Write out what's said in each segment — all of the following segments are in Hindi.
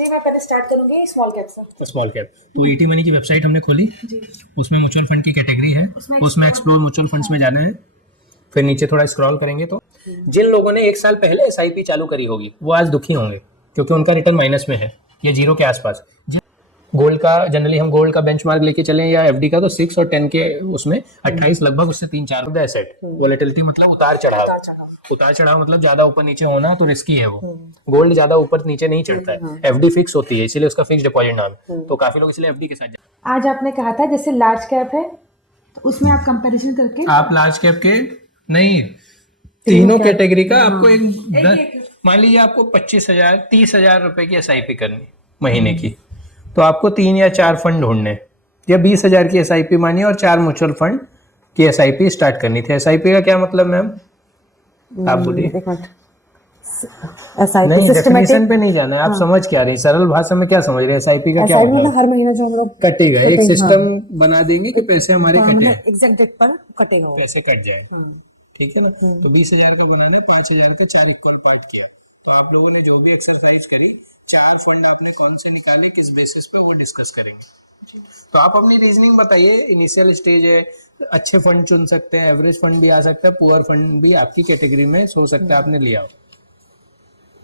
जी मैं पहले स्टार्ट करूंगी स्मॉल कैप से। स्मॉल कैप तो ईटी मनी की वेबसाइट हमने खोली जी उसमें म्यूचुअल फंड की कैटेगरी है उसमें एक्सप्लोर म्यूचुअल फंड्स में जाना है। फिर नीचे थोड़ा स्क्रॉल करेंगे तो जिन लोगों ने 1 साल पहले एसआईपी चालू करी होगी वो आज दुखी होंगे क्योंकि उनका रिटर्न माइनस में है या जीरो के आसपास। गोल्ड का जनरली हम गोल्ड का बेंचमार्क लेके चलें या एफडी का तो 6 और 10 के उसमें 28 लगभग उससे 3-4 एसेट। वोलेटिलिटी मतलब उतार चढ़ाव मतलब ज्यादा ऊपर नीचे होना तो रिस्की है वो। गोल्ड ज्यादा ऊपर नीचे नहीं चढ़ता है, एफडी फिक्स होती है इसीलिए उसका फिक्स डिपॉजिट नाम है। तो काफी लोग इसलिए एफडी के साथ जाते हैं। आज आपने कहा था जैसे लार्ज कैप है तो उसमें आप कंपैरिजन करके आप लार्ज कैप के नहीं तीनों कैटेगरी का आपको एक मान लीजिए आपको 25,000 30,000 रुपए की एसआईपी करनी महीने की तो आपको 3 या 4 फंड ढूंढने या 20,000 की एसआईपी मानिए और 4 म्यूचुअल फंड की एसआईपी स्टार्ट करनी थी। एसआईपी का क्या मतलब मैम आप बोलिए। नहीं डेफिनेशन पे नहीं जाना है, आप समझ क्या रही सरल भाषा में क्या समझ रहे हैं एसआईपी का क्या मतलब हर महीना जो हम लोग कटेगा एक सिस्टम बना देंगे कि पैसे हमारे कटे एग्जैक्ट डेट पर कटेगा पैसे कट जाए ठीक है ना। तो 20,000 को बनाने 5,000 के 4 इक्वल पार्ट किया तो आप लोगों ने जो भी एक्सरसाइज करी 4 फंड आपने कौन से निकाले किस बेसिस पे वो डिस्कस करेंगे। तो आप अपनी रीजनिंग बताइए। इनिशियल स्टेज है, अच्छे फंड चुन सकते हैं, एवरेज फंड भी आ सकता है, पुअर फंड भी आपकी कैटेगरी में हो सकता है आपने लिया हो,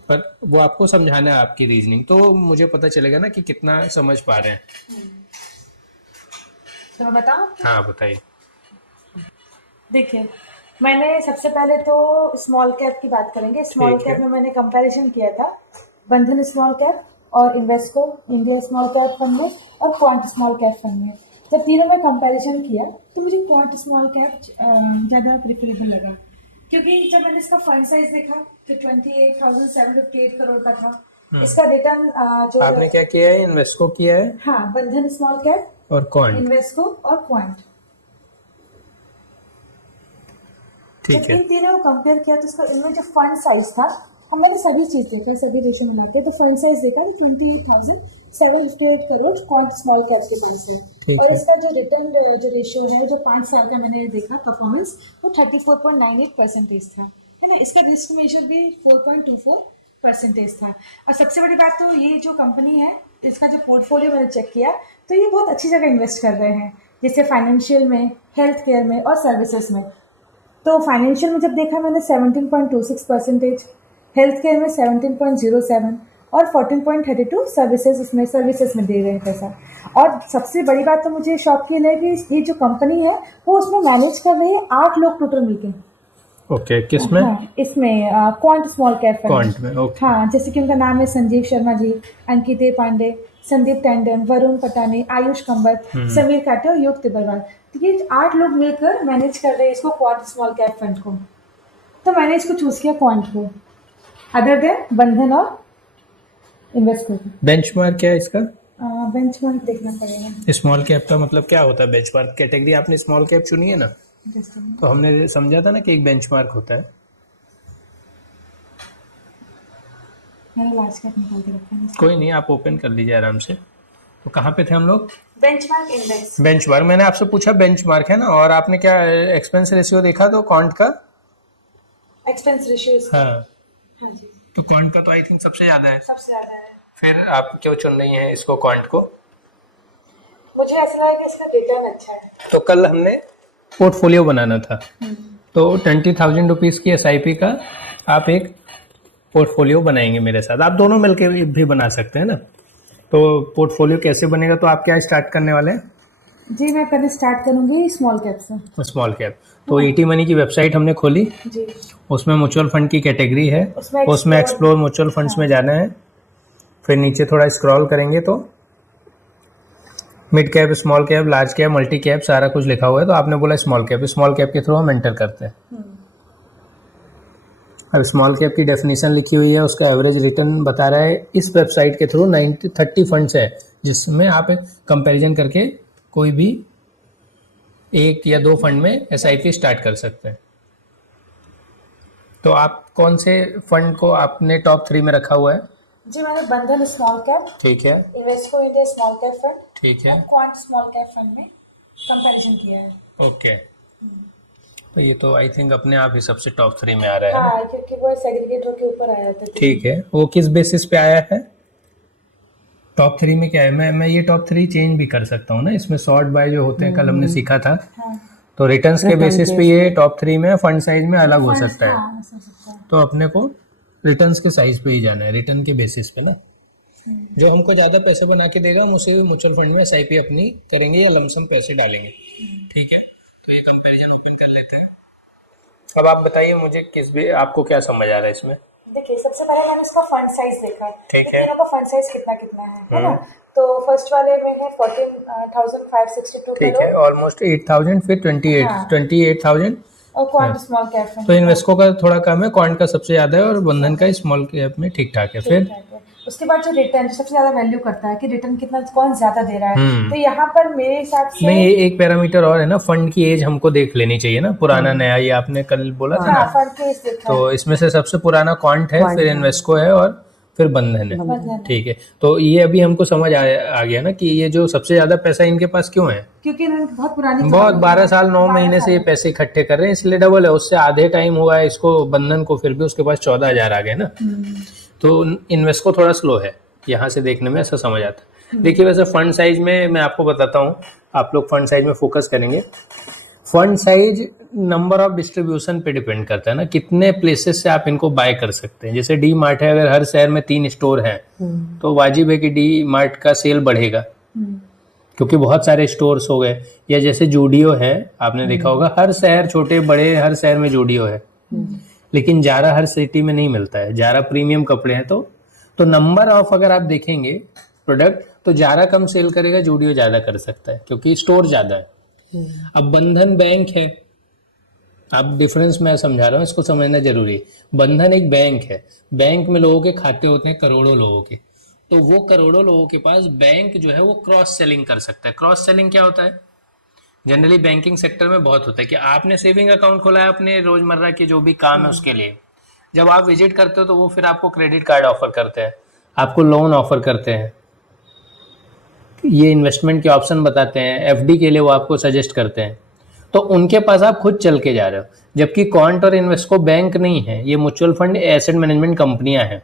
पर वो आपको समझाना है आपकी रीजनिंग तो मुझे पता चलेगा ना कि कितना समझ पा रहे हैं। तो मैं बताऊं? हाँ बताइए। देखिए मैंने सबसे पहले तो स्मॉल कैप की बात करेंगे। स्मॉल ठीक है। कैप में मैंने कंपैरिजन किया था बंधन स्मॉल कैप और Invesco India small cap fund में और क्वांट स्मॉल कैप फंड में। जब तीनों में कंपैरिजन किया तो मुझे क्वांट स्मॉल कैप ज़्यादा प्रेफरेबल लगा क्योंकि जब मैंने इसका फंड साइज देखा तो 28,758 करोड़ का था। इसका रिटर्न जो आपने क्या किया है इन्वेस्को किया है हाँ बंधन स्मॉल कैप और क्वांट इन्वेस्को और क्वांट ठीक जब है। इन तीनों को कंपेयर किया तो इसका इनमें जो फंड साइज था हम मैंने सभी चीज़ देखा सभी रेशियो मिलाते तो फंड साइज देखा तो 28,758 करोड़ क्वांट स्मॉल कैप के पास है और इसका जो रिटर्न जो रेशियो है जो 5 साल का मैंने देखा परफॉर्मेंस वो 34.98% था है ना। इसका रिस्क मेजर भी 4.24% था। और सबसे बड़ी बात तो ये जो कंपनी है इसका जो पोर्टफोलियो मैंने चेक किया तो ये बहुत अच्छी जगह इन्वेस्ट कर रहे हैं जैसे फाइनेंशियल में, हेल्थ केयर में और सर्विसेज में। तो फाइनेंशियल में जब देखा मैंने 17.26%, हेल्थ केयर में 17.07 और 14.32 सर्विसेज में दे रहे हैं पैसा। और सबसे बड़ी बात तो मुझे शॉक की लगी कि ये जो कंपनी है वो उसमें मैनेज कर रही है 8 लोग टोटल मिलकर। ओके किसमें? हाँ इसमें क्वांट स्मॉल कैप क्वांट में ओके। हाँ जैसे कि उनका नाम है संजीव शर्मा जी, अंकित पांडे, संदीप टंडन, वरुण पटानी, आयुष कंबत, समीर काटे और योग तिबरवाल। तो ये 8 लोग मिलकर मैनेज कर रहे हैं इसको क्वांट स्मॉल कैप फंड को। तो मैंने इसको चूज किया क्वांट को अदर देन बंधन और इन्वेस्टमेंट। बेंचमार्क क्या है इसका? बेंचमार्क देखना पड़ेगा। स्मॉल कैप का मतलब क्या होता है? बेंचमार्क कैटेगरी आपने स्मॉल कैप चुनी है ना तो हमने समझा था ना कि एक बेंचमार्क होता है। मैंने लास्ट कैप निकाल के रखा है। कोई नहीं आप ओपन कर लीजिए आराम से। तो कहाँ पे थे हम लोग? Benchmark index. बेंचमार्क मैंने आपसे पूछा बेंचमार्क है ना और आपने क्या एक्सपेंस रेशियो देखा तो क्वांट का एक्सपेंस रेशियो हाँ हाँ जी तो क्वांट का तो आई थिंक सबसे ज्यादा है। सबसे ज्यादा है। फिर आप क्यों चुन रही हैं इसको क्वांट को? मुझे ऐसा लगा कि इसका रिटर्न अच्छा है। तो कल हमने पोर्टफोलियो बनाना था तो 20,000 रुपीज की एसआईपी का आप एक पोर्टफोलियो बनाएंगे मेरे साथ। आप दोनों मिलके भी बना सकते हैं ना। तो पोर्टफोलियो कैसे बनेगा तो आप क्या स्टार्ट करने वाले हैं? जी मैं पहले स्टार्ट करूंगी स्मॉल कैप से। स्मॉल कैप तो ईटी मनी की वेबसाइट हमने खोली जी उसमें म्यूचुअल फंड की कैटेगरी है उसमें एक्सप्लोर म्यूचुअल फंड्स में जाना है। फिर नीचे थोड़ा स्क्रॉल करेंगे तो mid cap, small cap, large cap, multi cap सारा कुछ लिखा हुआ है। तो आपने बोला स्मॉल कैप के थ्रू हम एंटर करते हैं। अब स्मॉल कैप की डेफिनेशन लिखी हुई है, उसका एवरेज रिटर्न बता रहा है। इस वेबसाइट के थ्रू 30 फंड्स है जिसमें आप कंपैरिजन करके कोई भी 1 या 2 फंड में एसआईपी स्टार्ट कर सकते हैं। तो आप कौन से फंड को आपने टॉप 3 में रखा हुआ है? जी मैंने बंधन स्मॉल कैप, ठीक है, Invesco India small cap fund, ठीक है, क्वांट स्मॉल कैप फंड में कंपैरिजन किया है। ओके। तो ये तो आई थिंक अपने आप ही सबसे टॉप 3 में आ रहा है। हाँ क्योंकि वो सेग्रीगेट होके ऊपर आया था। ठीक है, वो किस बेसिस पे आया है? टॉप 3 में क्या है, मैं ये टॉप 3 चेंज भी कर सकता हूँ ना, इसमें सॉर्ट बाय जो होते हैं कल हमने सीखा था, हाँ तो रिटर्न्स के बेसिस पे ये टॉप 3 में फंड साइज में अलग हो सकता है, हाँ ऐसा हो सकता है। तो अपने को रिटर्न्स के साइज पे ही जाना है, रिटर्न के बेसिस पे ना। जो हमको ज़्यादा पैसे बना के देगा हम उसे म्यूचुअल फंड में एसआईपी अपनी करेंगे या लमसम पैसे डालेंगे। ठीक है, तो ये कंपैरिजन ओपन कर लेते हैं। अब आप बताइए मुझे आपको क्या समझ आ रहा है इसमें। देखिए सबसे पहले मैंने उसका फंड साइज देखा ठीक कि है। तीनों का फंड साइज कितना कितना है ना। तो फर्स्ट वाले में है 14,562 ठीक है, करोड़ ऑलमोस्ट 8,000, फिर 28,000 और क्वांट स्मॉल कैप में तो इन्वेस्को का थोड़ा कम है, क्वांट का सबसे ज्यादा है और बंधन का स्मॉल कैप में ठीक ठाक है। फिर ठीक है। उसके बाद जो रिटर्न सबसे ज्यादा वैल्यू करता है कि रिटर्न कितना कौन ज्यादा दे रहा है, तो यहाँ पर मेरे हिसाब से नहीं, एक पैरामीटर और है ना, फंड की एज हमको देख लेनी चाहिए ना, पुराना नया, ये आपने कल बोला था ना। फंड के इस देखा तो इसमें से सबसे पुराना क्वांट है, फिर इन्वेस्को है और फिर बंधन है। है। ठीक है, तो ये अभी हमको समझ आ गया ना कि ये जो सबसे ज्यादा पैसा इनके पास क्यों है, क्योंकि इन्होंने बहुत पुरानी बहुत 12 साल 9 महीने से ये पैसे इकट्ठे कर रहे हैं, इसलिए डबल है, उससे आधे टाइम हुआ है इसको बंधन को, फिर भी उसके पास 14,000 आ गए ना। तो इन्वेस्को थोड़ा स्लो है, यहाँ से देखने में ऐसा समझ आता है। देखिए वैसे फंड साइज में मैं आपको बताता हूँ, आप लोग फंड साइज में फोकस करेंगे। Fund size number of distribution पे डिपेंड करता है ना, कितने प्लेसेस से आप इनको बाय कर सकते हैं। जैसे डी मार्ट है, अगर हर शहर में 3 स्टोर हैं तो वाजिब है कि डी मार्ट का सेल बढ़ेगा, क्योंकि बहुत सारे स्टोर्स हो गए। या जैसे जूडियो है, आपने देखा होगा हर शहर, छोटे बड़े हर शहर में जूडियो है, लेकिन जारा हर सिटी में नहीं मिलता है। जारा प्रीमियम कपड़े हैं, तो नंबर ऑफ अगर आप देखेंगे प्रोडक्ट, तो जारा कम सेल करेगा, जूडियो ज्यादा कर सकता है क्योंकि स्टोर ज्यादा है। अब बंधन बैंक है, अब डिफरेंस मैं समझा रहा हूँ, इसको समझना जरूरी है। बंधन एक बैंक है, बैंक में लोगों के खाते होते हैं करोड़ों लोगों के, तो वो करोड़ों लोगों के पास बैंक जो है वो क्रॉस सेलिंग कर सकता है। क्रॉस सेलिंग क्या होता है, जनरली बैंकिंग सेक्टर में बहुत होता है कि आपने सेविंग अकाउंट खोला है अपने रोजमर्रा के जो भी काम है उसके लिए, जब आप विजिट करते हो तो वो फिर आपको क्रेडिट कार्ड ऑफर करते हैं, आपको लोन ऑफर करते हैं, ये इन्वेस्टमेंट के ऑप्शन बताते हैं, एफडी के लिए वो आपको सजेस्ट करते हैं, तो उनके पास आप खुद चल के जा रहे हो। जबकि क्वांट और इन्वेस्को बैंक नहीं है, ये म्यूचुअल फंड एसेट मैनेजमेंट कंपनियां हैं।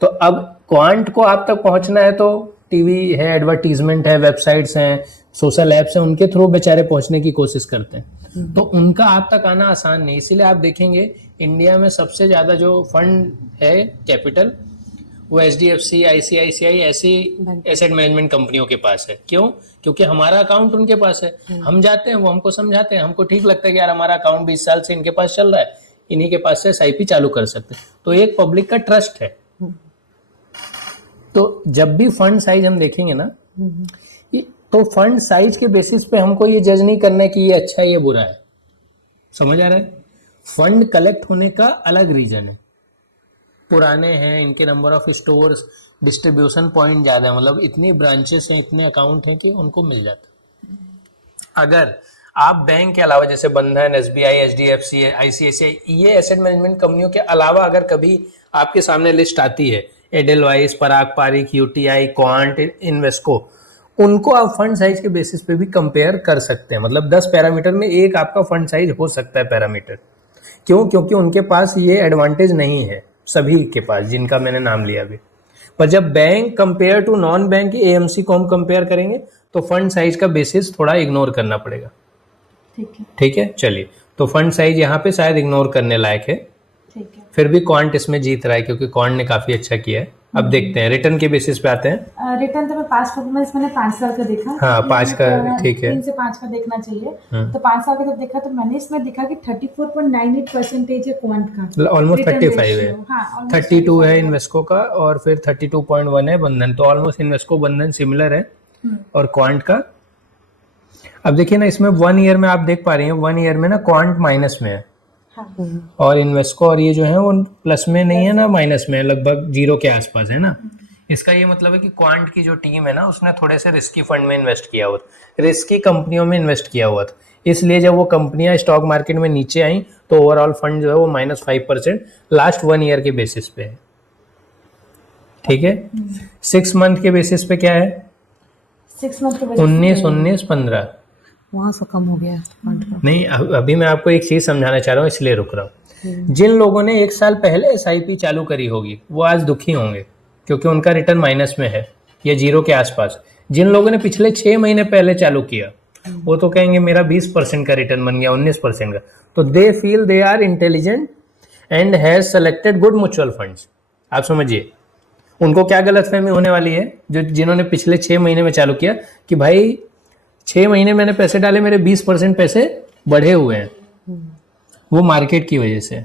तो अब क्वांट को आप तक पहुंचना है तो टीवी है, एडवर्टीजमेंट है, वेबसाइट्स हैं, सोशल ऐप्स हैं, उनके थ्रू बेचारे पहुंचने की कोशिश करते हैं, तो उनका आप तक आना आसान नहीं। इसीलिए आप देखेंगे इंडिया में सबसे ज्यादा जो फंड है कैपिटल, वो HDFC, ICICI ऐसी एसेट मैनेजमेंट कंपनियों के पास है। क्यों? क्योंकि हमारा अकाउंट उनके पास है, हम जाते हैं, वो हमको समझाते हैं, हमको ठीक लगता है कि यार हमारा अकाउंट 20 साल से इनके पास चल रहा है, इन्हीं के पास से SIP चालू कर सकते हैं, तो एक पब्लिक का ट्रस्ट है। तो जब भी फंड साइज हम देखेंगे ना, तो फंड साइज के बेसिस पे हमको ये जज नहीं करना है कि ये अच्छा है ये बुरा है, समझ आ रहा है। फंड कलेक्ट होने का अलग रीजन है, पुराने हैं, इनके number of stores, distribution point ज़्यादा है, मतलब इतनी ब्रांचेस हैं, इतने अकाउंट हैं कि उनको मिल जाता है। अगर आप बैंक के अलावा जैसे बंधन, SBI, HDFC, ICICI, ये एसेट मैनेजमेंट कंपनियों के अलावा अगर कभी आपके सामने लिस्ट आती है, एडेलवाइस, पराग पारिक, UTI, क्वांट, इन्वेस्को, उनको आप फंड साइज के बेसिस पे भी कंपेयर कर सकते हैं। मतलब 10 पैरामीटर में एक आपका फंड साइज हो सकता है पैरामीटर। क्यों? क्योंकि उनके पास ये एडवांटेज नहीं है सभी के पास जिनका मैंने नाम लिया अभी। पर जब bank compare to non bank AMC को हम कंपेयर करेंगे तो फंड साइज का बेसिस थोड़ा इग्नोर करना पड़ेगा। ठीक है, चलिए, तो फंड साइज यहाँ पे शायद इग्नोर करने लायक है। ठीक है, फिर भी क्वांट इसमें जीत रहा है क्योंकि क्वांट ने काफी अच्छा किया है। अब देखते हैं रिटर्न के बेसिस पे आते हैं। रिटर्न तो मैं पास्ट परफॉर्मेंस मैंने 5 साल का देखा। हाँ, 5 का ठीक है। 3 से 5 का देखना चाहिए। तो 5 साल का जब देखा तो मैंने इसमें देखा कि 34.98% है क्वांट का, ऑलमोस्ट return 35 है। ratio, हाँ, 32 है इन्वेस्को का और फिर 32.1 है बंधन, तो ऑलमोस्ट इन्वेस्को बंधन सिमिलर है। और क्वांट का अब देखिए ना, इसमें 1 ईयर में आप देख पा रही हैं, 1 ईयर में ना क्वांट माइनस में है। हाँ। और इन्वेस्को और ये जो है वो प्लस में नहीं है ना, माइनस में, लगभग 0 के आसपास है ना। इसका ये मतलब है कि क्वांट की जो टीम है ना, उसने थोड़े से रिस्की फंड में इन्वेस्ट किया हुआ था, रिस्की कंपनियों में इन्वेस्ट किया हुआ था। इसलिए जब वो कंपनियां स्टॉक मार्केट में नीचे आई तो ओवरऑल फंड जो है वो -5% लास्ट 1 ईयर के बेसिस पे है। ठीक है, 6 मंथ के बेसिस पे क्या है? 6 मंथ के 19, 15 वहां से कम हो गया फंड का। नहीं, अभी मैं आपको एक चीज समझाना चाह रहा हूँ, इसलिए रुक रहा हूँ। जिन लोगों ने 1 साल पहले SIP चालू करी होगी वो आज दुखी होंगे क्योंकि उनका रिटर्न माइनस में है, या 0 के आसपास। जिन लोगों ने पिछले 6 महीने पहले चालू किया वो तो कहेंगे मेरा 20% का रिटर्न बन गया, 19% का। तो they feel they are intelligent and has selected good mutual funds. आप समझिए उनको क्या गलतफहमी होने वाली है जो जिन्होंने पिछले 6 महीने में चालू किया कि भाई 6 महीने मैंने पैसे डाले, मेरे 20% पैसे बढ़े हुए हैं। वो मार्केट की वजह से,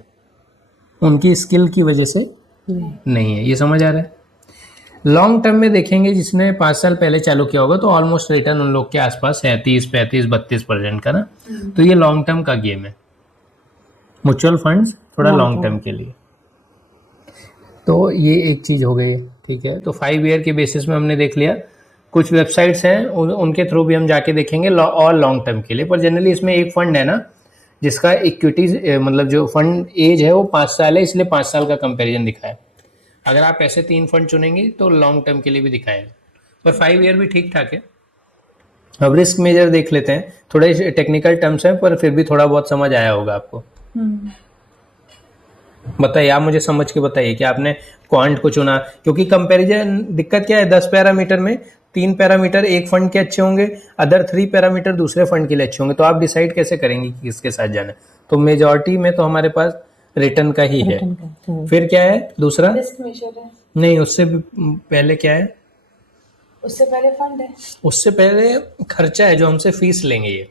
उनकी स्किल की वजह से नहीं है। ये समझ आ रहा है? लॉन्ग टर्म में देखेंगे जिसने 5 साल पहले चालू किया होगा तो ऑलमोस्ट रिटर्न उन लोग के आसपास है 30, 35, 32% का ना। तो ये लॉन्ग टर्म का गेम है, म्यूचुअल फंड्स थोड़ा लॉन्ग टर्म के लिए। तो ये एक चीज हो गई, ठीक है। तो 5 ईयर के बेसिस में हमने देख लिया। कुछ वेबसाइट्स हैं उनके थ्रू भी हम जाके देखेंगे और लॉन्ग टर्म के लिए। पर जनरली इसमें एक फंड है ना जिसका इक्विटीज मतलब जो फंड एज है वो 5 साल है, इसलिए 5 साल का कंपैरिजन दिखाया। अगर आप ऐसे 3 फंड चुनेंगे तो लॉन्ग टर्म के लिए भी दिखाएगा, पर 5 ईयर भी ठीक ठाक है। अब रिस्क मेजर देख लेते हैं, थोड़े टेक्निकल टर्म्स हैं पर फिर भी थोड़ा बहुत समझ आया होगा आपको। बताइए, आप मुझे समझ के बताइए कि आपने क्वांट को चुना, क्योंकि कंपैरिजन दिक्कत क्या है, 10 पैरामीटर में 3 पैरामीटर एक फंड के अच्छे होंगे, अदर 3 पैरामीटर दूसरे फंड के लिए अच्छे होंगे। तो आप डिसाइड कैसे करेंगे कि किसके साथ जाना है? तो मेजॉरिटी में तो हमारे पास रिटर्न का ही है। फिर क्या है दूसरा? रिस्क मेजर है। नहीं, उससे भी पहले क्या है? उससे पहले फंड है। उससे पहले खर्चा है जो हमसे फीस लेंगे, ये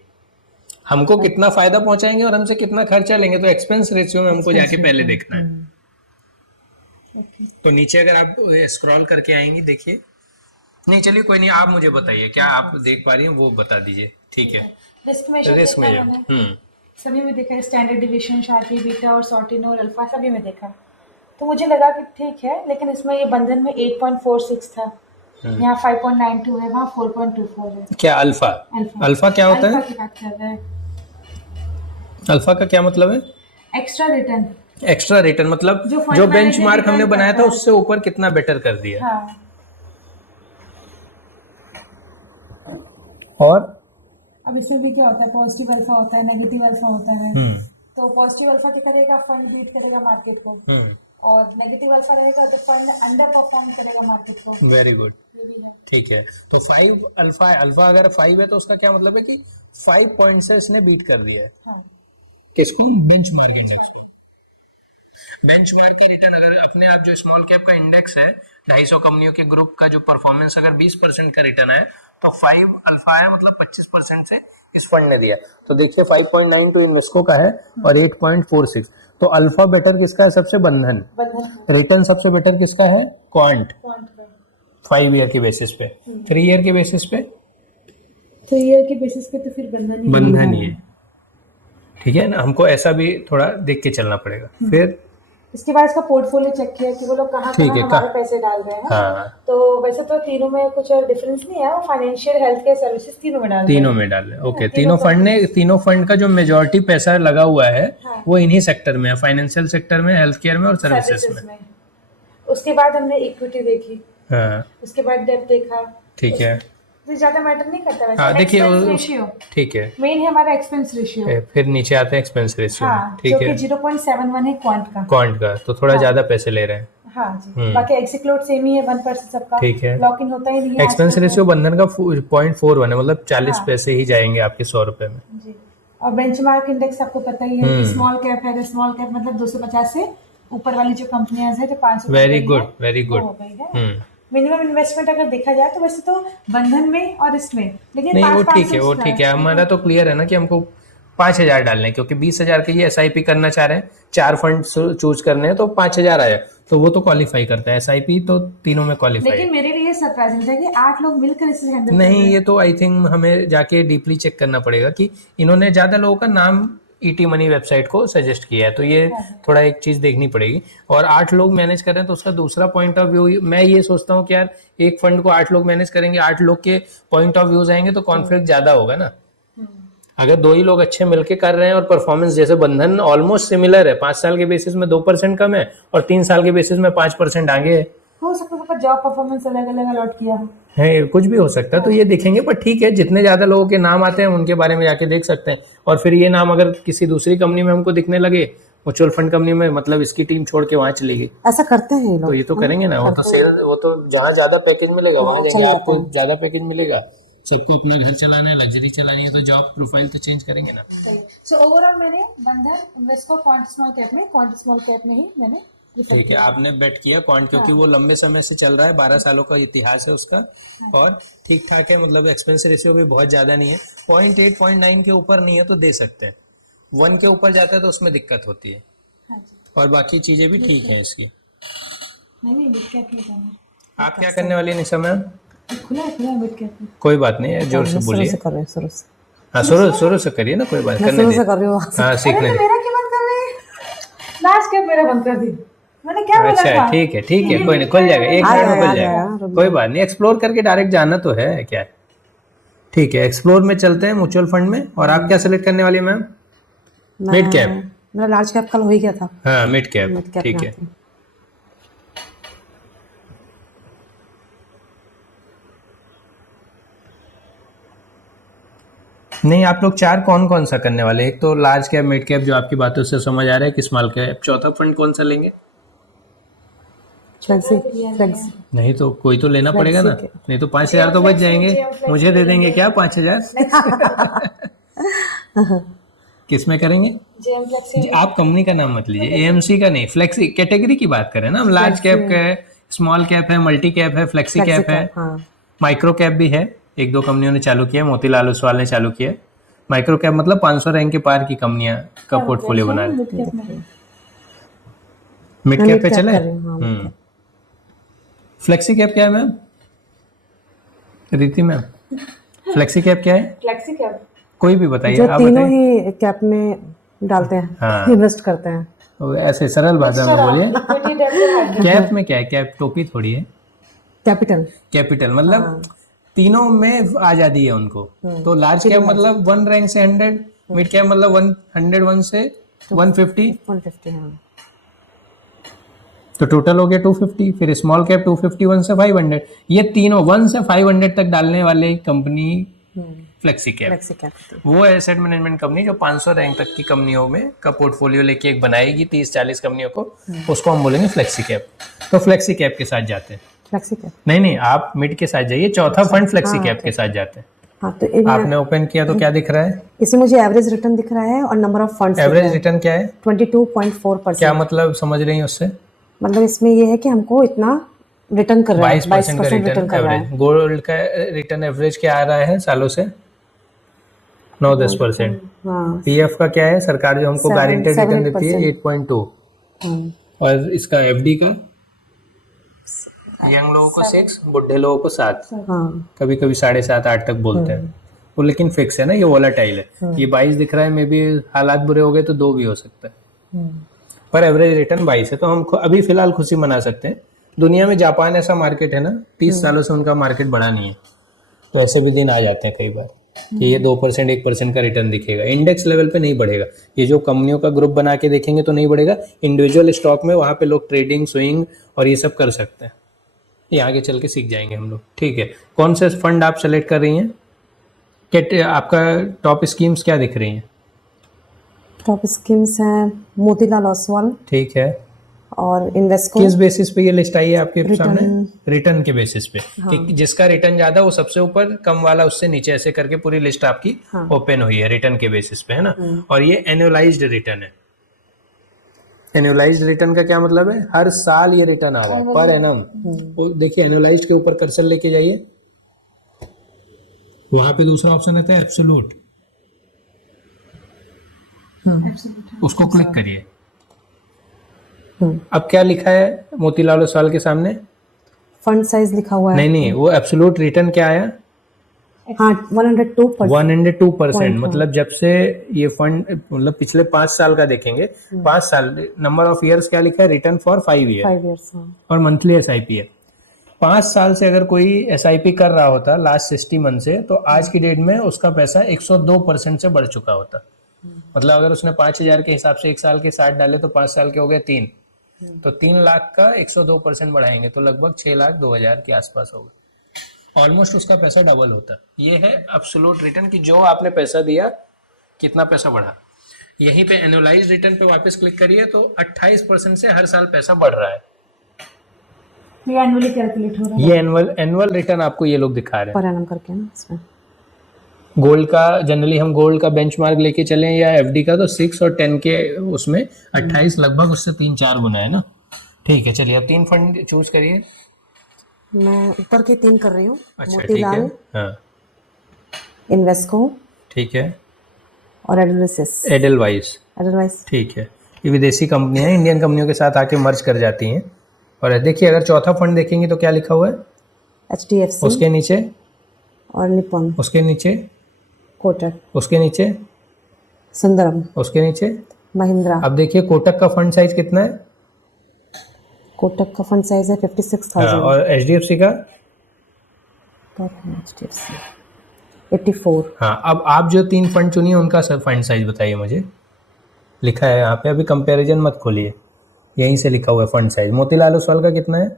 हमको कितना फायदा पहुंचाएंगे और हमसे कितना खर्चा लेंगे। तो एक्सपेंस रेशियो में हमको जाके पहले देखना है। तो नीचे अगर आप स्क्रॉल करके आएंगी, देखिए। नहीं चलिए कोई नहीं, आप मुझे बताइए क्या आप देख पा रही हैं वो बता दीजिए, ठीक है। रिस्क मेजर सभी में देखा है, स्टैंडर्ड डिविएशन, शार्टी, बीटा और सॉर्टिनो और अल्फा सभी में देखा। तो मुझे लगा कि ठीक है, लेकिन इसमें ये बंधन में 8.46 था, यहाँ 5.92 है, वहाँ 4.24 है। क्या अल्फा? अल्फा क्या होता है? अल्फा की बात कर रहे हैं। अल्फा का क्या मतलब है? Extra return. एक्स्ट्रा रिटर्न मतलब जो बेंचमार्क हमने बनाया था उससे ऊपर कितना बेटर कर दिया। हाँ। और अब इसमें भी क्या होता है, पॉजिटिव अल्फा होता है, नेगेटिव अल्फा होता है। तो पॉजिटिव अल्फा क्या करेगा, फंड बीट करेगा मार्केट को, और नेगेटिव अल्फा रहेगा तो फंड अंडर परफॉर्म करेगा मार्केट को। वेरी गुड, ठीक है। तो 5 अल्फा, अल्फा अगर 5 है तो उसका क्या मतलब है कि 5 पॉइंट से इसने बीट कर दिया है। हाँ। किसको? Benchmark index. बेंचमार्क का रिटर्न अगर अपने आप जो स्मॉल कैप का इंडेक्स है 250 कंपनियों के ग्रुप का जो परफॉर्मेंस अगर 20% का रिटर्न है तो 5 अल्फा है, मतलब 25% से इस फंड ने दिया। तो देखिए 5.92 इन्वेस्को का है और 8.46। तो अल्फा बेटर किसका है? सबसे बंधन। रिटर्न सबसे बेटर किसका है? क्वांट। 5 ईयर के बेसिस पे। 3 ईयर के बेसिस पे? 3 ईयर के बेसिस पे तो फिर बंधन ही है, ठीक है ना। हमको ऐसा भी थोड़ा देख के चलना पड़ेगा। फिर इसके बाद इसका पोर्टफोलियो चेक किया कि वो लोग कहाँ हमारे पैसे डाल रहे हैं। हाँ। तो वैसे तो तीनों में कुछ डिफरेंस नहीं है, वो फाइनेंशियल, हेल्थ केयर सर्विसेज तीनों में डाल रहे हैं। ओके। तीनों फंड का जो मेजॉरिटी पैसा लगा हुआ है वो इन्हीं सेक्टर में है, फाइनेंशियल सेक्टर में, हेल्थ केयर में और सर्विसेज में। उसके बाद हमने इक्विटी देखी, हाँ। उसके बाद डेब्ट देखा, ठीक है। ज्यादा मैटर नहीं करता वैसे। हाँ, देखिए रेशियो ठीक है, मेन है हमारा एक्सपेंस रेशियो। फिर नीचे आते हैं एक्सपेंस रेशियो। हाँ, ठीक है, 0.71 है क्वांट का। तो थोड़ा ज्यादा पैसे ले रहे हैं। हाँ जी। बाकी एक्सिक्लोड सेम ही है 1% सबका। ठीक है, लॉक इन होता ही नहीं है। एक्सपेंस रेशियो बंधन का 0.41 है, मतलब 40 पैसे ही जाएंगे आपके 100 रुपए में जी। और बेंचमार्क इंडेक्स आपको पता ही है, स्मॉल कैप है, स्मॉल कैप मतलब 250 से ऊपर वाली जो कंपनियां है जो 500। Very good. मिनिमम इन्वेस्टमेंट अगर देखा जाए तो वैसे तो बंधन में और इसमें, लेकिन नहीं वो ठीक है। हमारा तो क्लियर है ना कि हमको 5,000 डालने हैं, क्योंकि 20,000 के ये SIP करना चाह रहे हैं, 4 फंड चूज करने हैं, तो 5,000 आया तो वो तो क्वालिफाई करता है। SIP तो तीनों में क्वालिफाई। लेकिन मेरे लिए सरप्राइजिंग था कि 8 लोग मिलकर इसे हैंडल नहीं, ये तो आई थिंक हमें जाके डीपली चेक करना पड़ेगा कि इन्होंने ज्यादा लोगों का नाम ET मनी वेबसाइट को सजेस्ट किया है, तो ये थोड़ा एक चीज देखनी पड़ेगी। और 8 लोग मैनेज कर रहे हैं तो उसका दूसरा पॉइंट ऑफ व्यू, मैं ये सोचता हूँ कि यार एक फंड को 8 लोग मैनेज करेंगे, 8 लोग के पॉइंट ऑफ व्यूज आएंगे तो कॉन्फ्लिक्ट ज्यादा होगा ना। अगर 2 ही लोग अच्छे मिलके कर रहे हैं और परफॉर्मेंस जैसे बंधन ऑलमोस्ट सिमिलर है, 5 साल के बेसिस में 2% कम है और 3 साल के बेसिस में 5% आगे है, हो सकता है जॉब परफॉर्मेंस अलग अलग अलॉट किया है, कुछ भी हो सकता है। तो ये देखेंगे, पर ठीक है, जितने ज्यादा लोगों के नाम आते हैं उनके बारे में जाके देख सकते हैं। और फिर ये नाम अगर किसी दूसरी कंपनी में हमको दिखने लगे, म्यूचुअल फंड कंपनी में, मतलब इसकी टीम छोड़ के वहां चली गई, ऐसा करते हैं ये लोग। तो ये तो करेंगे ना, वो तो जहाँ ज्यादा पैकेज मिलेगा वहां जाएंगे, चल आपको जाता हूँ। ज्यादा पैकेज मिलेगा। सबको अपना घर चलाना है, लग्जरी चलानी है, तो जॉब प्रोफाइल तो चेंज करेंगे ना। सो ओवरऑल मैंने बंधन इन्वेस्को क्वांट स्मॉल कैप में ही मैंने prefer ठीक है, किया। आपने बेट किया क्वांट, क्योंकि वो लंबे समय से चल रहा है, 12 सालों का इतिहास है उसका, और ठीक ठाक है, मतलब एक्सपेंस रेशियो भी बहुत ज्यादा नहीं है, 0.8 0.9 के ऊपर नहीं है तो दे सकते हैं, 1 के ऊपर जाता है तो उसमें दिक्कत होती है, हाँ जी, और बाकी चीजें भी ठीक है इसकी। नहीं मिड कैप में जाना आप क्या करने वाली निशा मैम? है, खुला है मिड कैप में। कोई बात नहीं है, जोर से मैं शुरू बोलिए। से कर रही हूँ, शुरू से हाँ, शुरू से करिए ना, कोई बात मैं करने शुरू से दे। कर रही हूँ। हाँ, सीखने अरे दे। तो मेरा क्यों बंद कर रही है? लास्ट कैप मेरा बंद कर दी, मैंने क्या बोला अच्छा था? ठीक है, कोई नहीं, खुल जाएगा, एक आ मिनट में जाएगा, खुल आ जाएगा, जाएगा, रुक कोई बात नहीं, एक्सप्लोर करके डायरेक्ट जाना तो है क्या। ठीक है, एक्सप्लोर में चलते हैं, म्यूचुअल फंड में। और आप क्या सेलेक्ट करने वाली मैम? Mid cap. मेरा लार्ज कैप कल हो ही गया था। हाँ, मिड कैप, मिड कैप ठीक में है। आती हूँ। नहीं, आप लोग चार कौन कौन सा करने वाले? एक तो लार्ज कैप, मिड कैप जो आपकी बातों से समझ आ रहा है कि स्मॉल कैप, चौथा फंड कौन सा लेंगे? फ्लेक्सी नहीं तो कोई तो लेना पड़ेगा ना, नहीं तो 5,000 तो बच जाएंगे, मुझे दे देंगे क्या 5,000? किस में करेंगे? जेएम फ्लेक्सी आप कंपनी का नाम मत लीजिए, एएमसी का नहीं, फ्लेक्सी कैटेगरी की बात करें ना हम। लार्ज कैप का है, स्मॉल कैप है, मल्टी कैप है, फ्लेक्सी कैप है, हाँ माइक्रो कैप भी है, एक दो कंपनियों ने चालू किया, मोतीलाल ओसवाल ने चालू किया। माइक्रो कैप मतलब 500 रैंक के पार की कंपनियां का पोर्टफोलियो बना रहे। मिड कैप में मिड कैप पे चले। कर रही हूँ, हाँ, फ्लेक्सी कैप क्या है मैम? रीति मैम, फ्लेक्सी कैप क्या है? फ्लेक्सी कैप कोई भी बताइए, जो आप तीनों बताइए। ही कैप में डालते हैं, हाँ। इन्वेस्ट करते हैं। तो ऐसे सरल भाषा में बोलिए, इक्विटी डेब्ट हाइब्रिड कैप में क्या है? कैप टोपी थोड़ी है, कैपिटल कैपिटल मतलब तीनों में आजादी है उनको। तो लार्ज कैप मतलब 1 रैंक से 100, मिड कैप मतलब 101 से 150, 150, हाँ तो टोटल हो गया 250। फिर स्मॉल कैप 251 से 500, ये तीनों 1 से 500 तक डालने वाले company flexi cap. Flexi cap वो एसेट मैनेजमेंट कंपनी जो 500 रैंक तक की कंपनियों में का पोर्टफोलियो लेके एक बनाएगी 30-40 कंपनियों को, उसको हम बोलेंगे फ्लेक्सी कैप। तो फ्लेक्सी कैप के साथ जाते हैं। फ्लेक्सी कैप, नहीं, आप मिड के साथ जाइए, चौथा फंड फ्लेक्सी कैप के साथ जाते हैं। हाँ तो एक आपने ओपन किया तो क्या दिख रहा है? इसमें मुझे एवरेज रिटर्न दिख रहा है और number of funds average return क्या है? 22.4%। क्या मतलब समझ रही हैं उससे? मतलब इसमें ये है कि हमको इतना रिटर्न कर रहा है, 22% का 22% रिटर्न रिटर्न कर रहा है। एवरेज। गोल्ड का रिटर्न एवरेज क्या आ रहा है सालों से? 9-10%। हाँ पीएफ का क्या है? सरकार जो हमको 7, गारंटेड रिटर्न देती है 7%। 8.2। हाँ, और इसका एफडी का यंग लोगों को 6, बुढ़े लोगों को 7, हाँ कभी कभी 7.5-8 तक बोलते हैं वो, लेकिन फिक्स है ना, ये वोलाटाइल है। ये 22 दिख रहा है, मे भी हालात बुरे हो गए तो 2 भी हो सकता है, पर एवरेज रिटर्न 22 है। तो हम अभी फिलहाल खुशी मना सकते हैं। दुनिया में जापान ऐसा मार्केट है ना, 30 सालों से उनका मार्केट बढ़ा नहीं है, तो ऐसे भी दिन आ जाते हैं कई बार कि ये 2% 1% का रिटर्न दिखेगा, इंडेक्स लेवल पे नहीं बढ़ेगा। ये जो कंपनियों का ग्रुप बना के देखेंगे तो नहीं बढ़ेगा। इंडिविजुअल स्टॉक में वहाँ पे लोग ट्रेडिंग, स्विंग और ये सब कर सकते हैं, ये आगे चल के सीख जाएंगे हम लोग। ठीक है, कौन से फंड आप सेलेक्ट कर रही हैं? आपका टॉप स्कीम्स क्या दिख रही हैं? टॉप स्कीम्स हैं मोतीलाल ओसवाल ठीक है, और इन्वेस्को। किस बेसिस पे ये लिस्ट आई है आपके सामने? रिटर्न के बेसिस पे, कि जिसका रिटर्न ज्यादा वो सबसे ऊपर, कम वाला उससे नीचे, ऐसे करके पूरी लिस्ट आपकी ओपन हुई है रिटर्न के बेसिस पे, है ना। और ये एनुअलाइज्ड रिटर्न है। एनुअलाइज्ड रिटर्न का क्या मतलब है? हर साल ये रिटर्न आ रहा है, पर एनम। वो देखिए, एनुअलाइज्ड के ऊपर कर्सर लेके जाइए, वहां पे दूसरा ऑप्शन रहता है एब्सोल्यूट, उसको क्लिक करिए। अब क्या लिखा है मोतीलाल ओसवाल के सामने? फंड साइज लिखा हुआ है। नहीं, वो एब्सोल्यूट रिटर्न क्या आया? हाँ 102%। 102%। मतलब जब से ये फंड, मतलब पिछले 5 साल का देखेंगे, 5 साल, नंबर ऑफ ईयर्स क्या लिखा है? रिटर्न फॉर 5 ईयर, 5 years, हाँ। और मंथली एसआईपी है। 5 साल से अगर कोई एसआईपी कर रहा होता लास्ट 60 मंथ से, तो आज की डेट में उसका पैसा 102% से बढ़ चुका होता। मतलब अगर उसने 5,000 के हिसाब से 1 साल के 60 डाले तो 5 साल के हो गए 3, तो 3 लाख का 102% बढ़ाएंगे तो लगभग 6,02,000 के आसपास होगा। ऑलमोस्ट उसका पैसा डबल होता। ये है एब्सोल्यूट रिटर्न की जो आपने पैसा दिया कितना पैसा बढ़ा। यहीं पे एनुअलाइज्ड रिटर्न पे वापस क्लिक करिए तो 28% से हर साल पैसा बढ़ रहा है। ये एनुअली कैलकुलेट हो रहा है। ये एनुअल रिटर्न आपको ये लोग दिखा रहे हैं। पर एनम करके ना इसमें गोल्ड का जनरली हम गोल्ड का बेंचमार्क लेके चलें या एफडी का, तो 6 और 10 के उसमें 28 लगभग उससे 3-4 गुना है ना। ठीक है, चलिए अब 3 फंड चूज करिए। मैं ऊपर के 3 कर रही हूँ। अच्छा ठीक है, मोतीलाल, हाँ इन्वेस्को ठीक है, और एडलवाइस। एडलवाइस ठीक है। ये विदेशी कंपनी है, इंडियन कंपनियों के साथ आके मर्ज कर जाती हैं। और देखिए अगर चौथा फंड देखेंगे तो क्या लिखा हुआ है, HDFC उसके नीचे, और निपॉन, उसके नीचे, कोटक, उसके नीचे, सुंदरम, उसके नीचे। महिंद्रा। अब देखिए कोटक का फंड साइज कितना है, कोटक का फंड साइज है 56,000। और एचडीएफसी का, HDFC 84। हाँ। अब आप जो 3 फंड चुनिए उनका सर फंड साइज बताइए मुझे। लिखा है यहाँ पे, अभी कंपैरिजन मत खोलिए, यहीं से लिखा हुआ है फंड साइज। मोतीलाल ओसवाल का कितना है,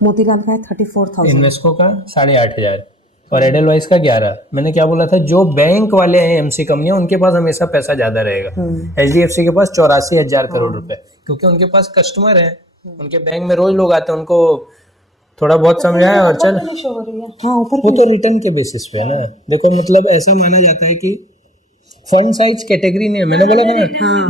मोतीलाल का है 34,000। इन्वेस्को का 8,500 और एडलवाइस का 11। मैंने क्या बोला था, जो बैंक वाले हैं एमसी कंपनियां उनके पास हमेशा पैसा ज्यादा रहेगा। एचडीएफसी के पास 84,000 करोड़ रुपए, क्योंकि उनके पास कस्टमर हैं, उनके बैंक में रोज लोग आते हैं, उनको थोड़ा बहुत समझाया और चल। शो हो रही है। हाँ ऊपर वो तो रिटर्न के बेसिस पे है ना। देखो मतलब ऐसा माना जाता है कि फंड साइज कैटेगरी नहीं है। मैंने बोला था ना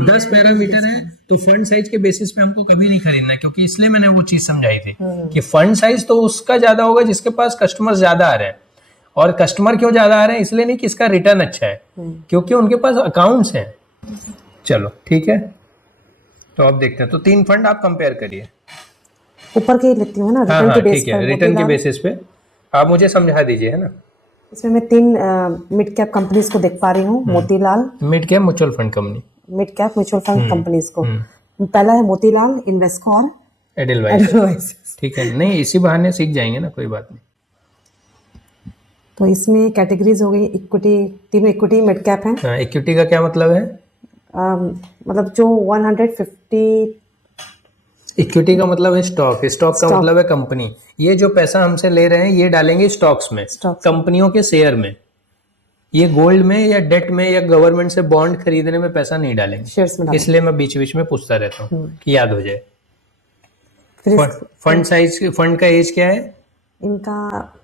10 पैरामीटर है, तो फंड साइज के बेसिस पे हमको कभी नहीं खरीदना, क्योंकि इसलिए मैंने वो चीज समझाई थी कि फंड साइज तो उसका ज्यादा होगा जिसके पास कस्टमर ज्यादा आ रहे हैं। और कस्टमर क्यों ज्यादा आ रहे हैं, इसलिए नहीं कि इसका रिटर्न अच्छा है, क्योंकि उनके पास अकाउंट्स हैं। चलो ठीक है, तो अब देखते हैं। तो 3 फंड आप कंपेयर करिए। ऊपर के ही लेती हूँ ना, हाँ रिटर्न हाँ के बेस ठीक है, पर। रिटर्न के मोतीलाल, बेसिस पे आप मुझे समझा दीजिए, है ना। इसमें मैं 3 मिड कैप कंपनीज को देख पा रही हूँ। Motilal, mid cap mutual fund company, mid cap mutual fund companies को। पहला है मोतीलाल, इन्वेस्को और एडलवाइस। एडलवाइस। ठीक है, नहीं इसी बहाने सीख जाएंगे ना, कोई बात नहीं। तो इसमें कैटेगरीज हो गई इक्विटी, तीनों इक्विटी मिड कैप हैं। हाँ, इक्विटी का क्या मतलब है, मतलब जो 150। इक्विटी का मतलब है स्टॉक, स्टॉक का मतलब है कंपनी। ये जो पैसा हमसे ले रहे हैं ये डालेंगे स्टॉक्स में, कंपनियों के शेयर में। ये गोल्ड में या डेट में या गवर्नमेंट से बॉन्ड खरीदने में पैसा नहीं डालेंगे, शेयर्स में इसलिए मैं बीच बीच में पूछता रहता हूँ कि याद हो जाए। फिर फंड साइज, फंड का एज क्या है, इनका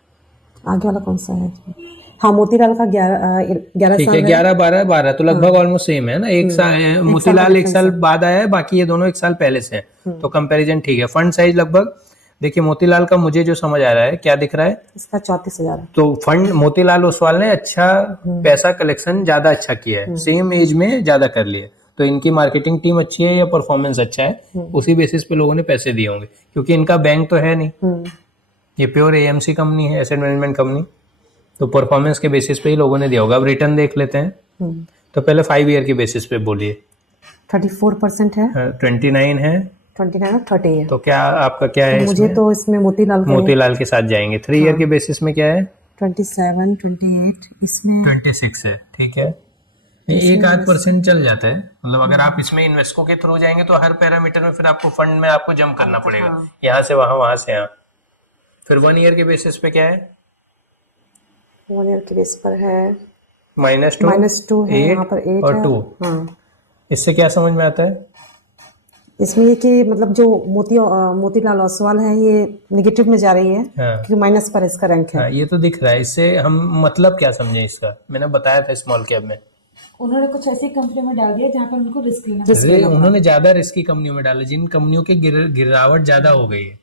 आगे वाला कौन सा है? हाँ, मोतीलाल का 11 ठीक साल है, 11, 12, 12 तो लगभग ऑलमोस्ट सेम है ना। एक साल मोतीलाल 1 साल बाद आया है, बाकी ये दोनों 1 साल पहले से हैं, तो कंपैरिजन ठीक है। फंड साइज लगभग देखिए, मोतीलाल का मुझे जो समझ आ रहा है, क्या दिख रहा है, इसका 34,000। तो फंड मोतीलाल ओसवाल ने अच्छा पैसा कलेक्शन ज्यादा अच्छा किया है, सेम एज में ज्यादा कर लिया, तो इनकी मार्केटिंग टीम अच्छी है या परफॉर्मेंस अच्छा है, उसी बेसिस पे लोगों ने पैसे दिए होंगे, क्योंकि इनका बैंक तो है नहीं, ये प्योर एएमसी कंपनी है, एसेट मैनेजमेंट कंपनी, तो परफॉर्मेंस के बेसिस पे ही लोगों ने दिया होगा। अब रिटर्न देख लेते हैं, तो पहले 5 ईयर के बेसिस पे बोलिए। 34% है, 29 है, 29 और 30 है। तो क्या आपका क्या है, मुझे तो इसमें मोतीलाल का मोतीलाल के साथ जाएंगे। 3 ईयर के बेसिस में क्या है, 27, 28, इसमें 26 है, ठीक है। ये 1-8% चल जाता है, मतलब अगर आप इसमें इन्वेस्को के थ्रू जाएंगे तो हर पैरामीटर में फिर आपको फंड में आपको जंप करना पड़ेगा, यहाँ से वहां, वहां से यहाँ। फिर 1 ईयर के बेसिस पे क्या है, 1 ईयर के बेस पर है -2 है, यहाँ पर 8 और है। 2। हाँ, इससे क्या समझ में आता है, इसमें ये कि मतलब जो मोतीलाल ओसवाल है ये नेगेटिव में जा रही है, हाँ। क्योंकि माइनस पर इसका रैंक है। हाँ, ये तो दिख रहा है। इससे हम मतलब क्या समझे इसका, मैंने बताया था स्मॉल कैप में उन्होंने कुछ ऐसी कंपनी में डाल दिया जहाँ पर उनको रिस्क लेना उन्होंने ज्यादा रिस्की कंपनियों में डाला, जिन कंपनियों की गिरावट ज्यादा हो गई है।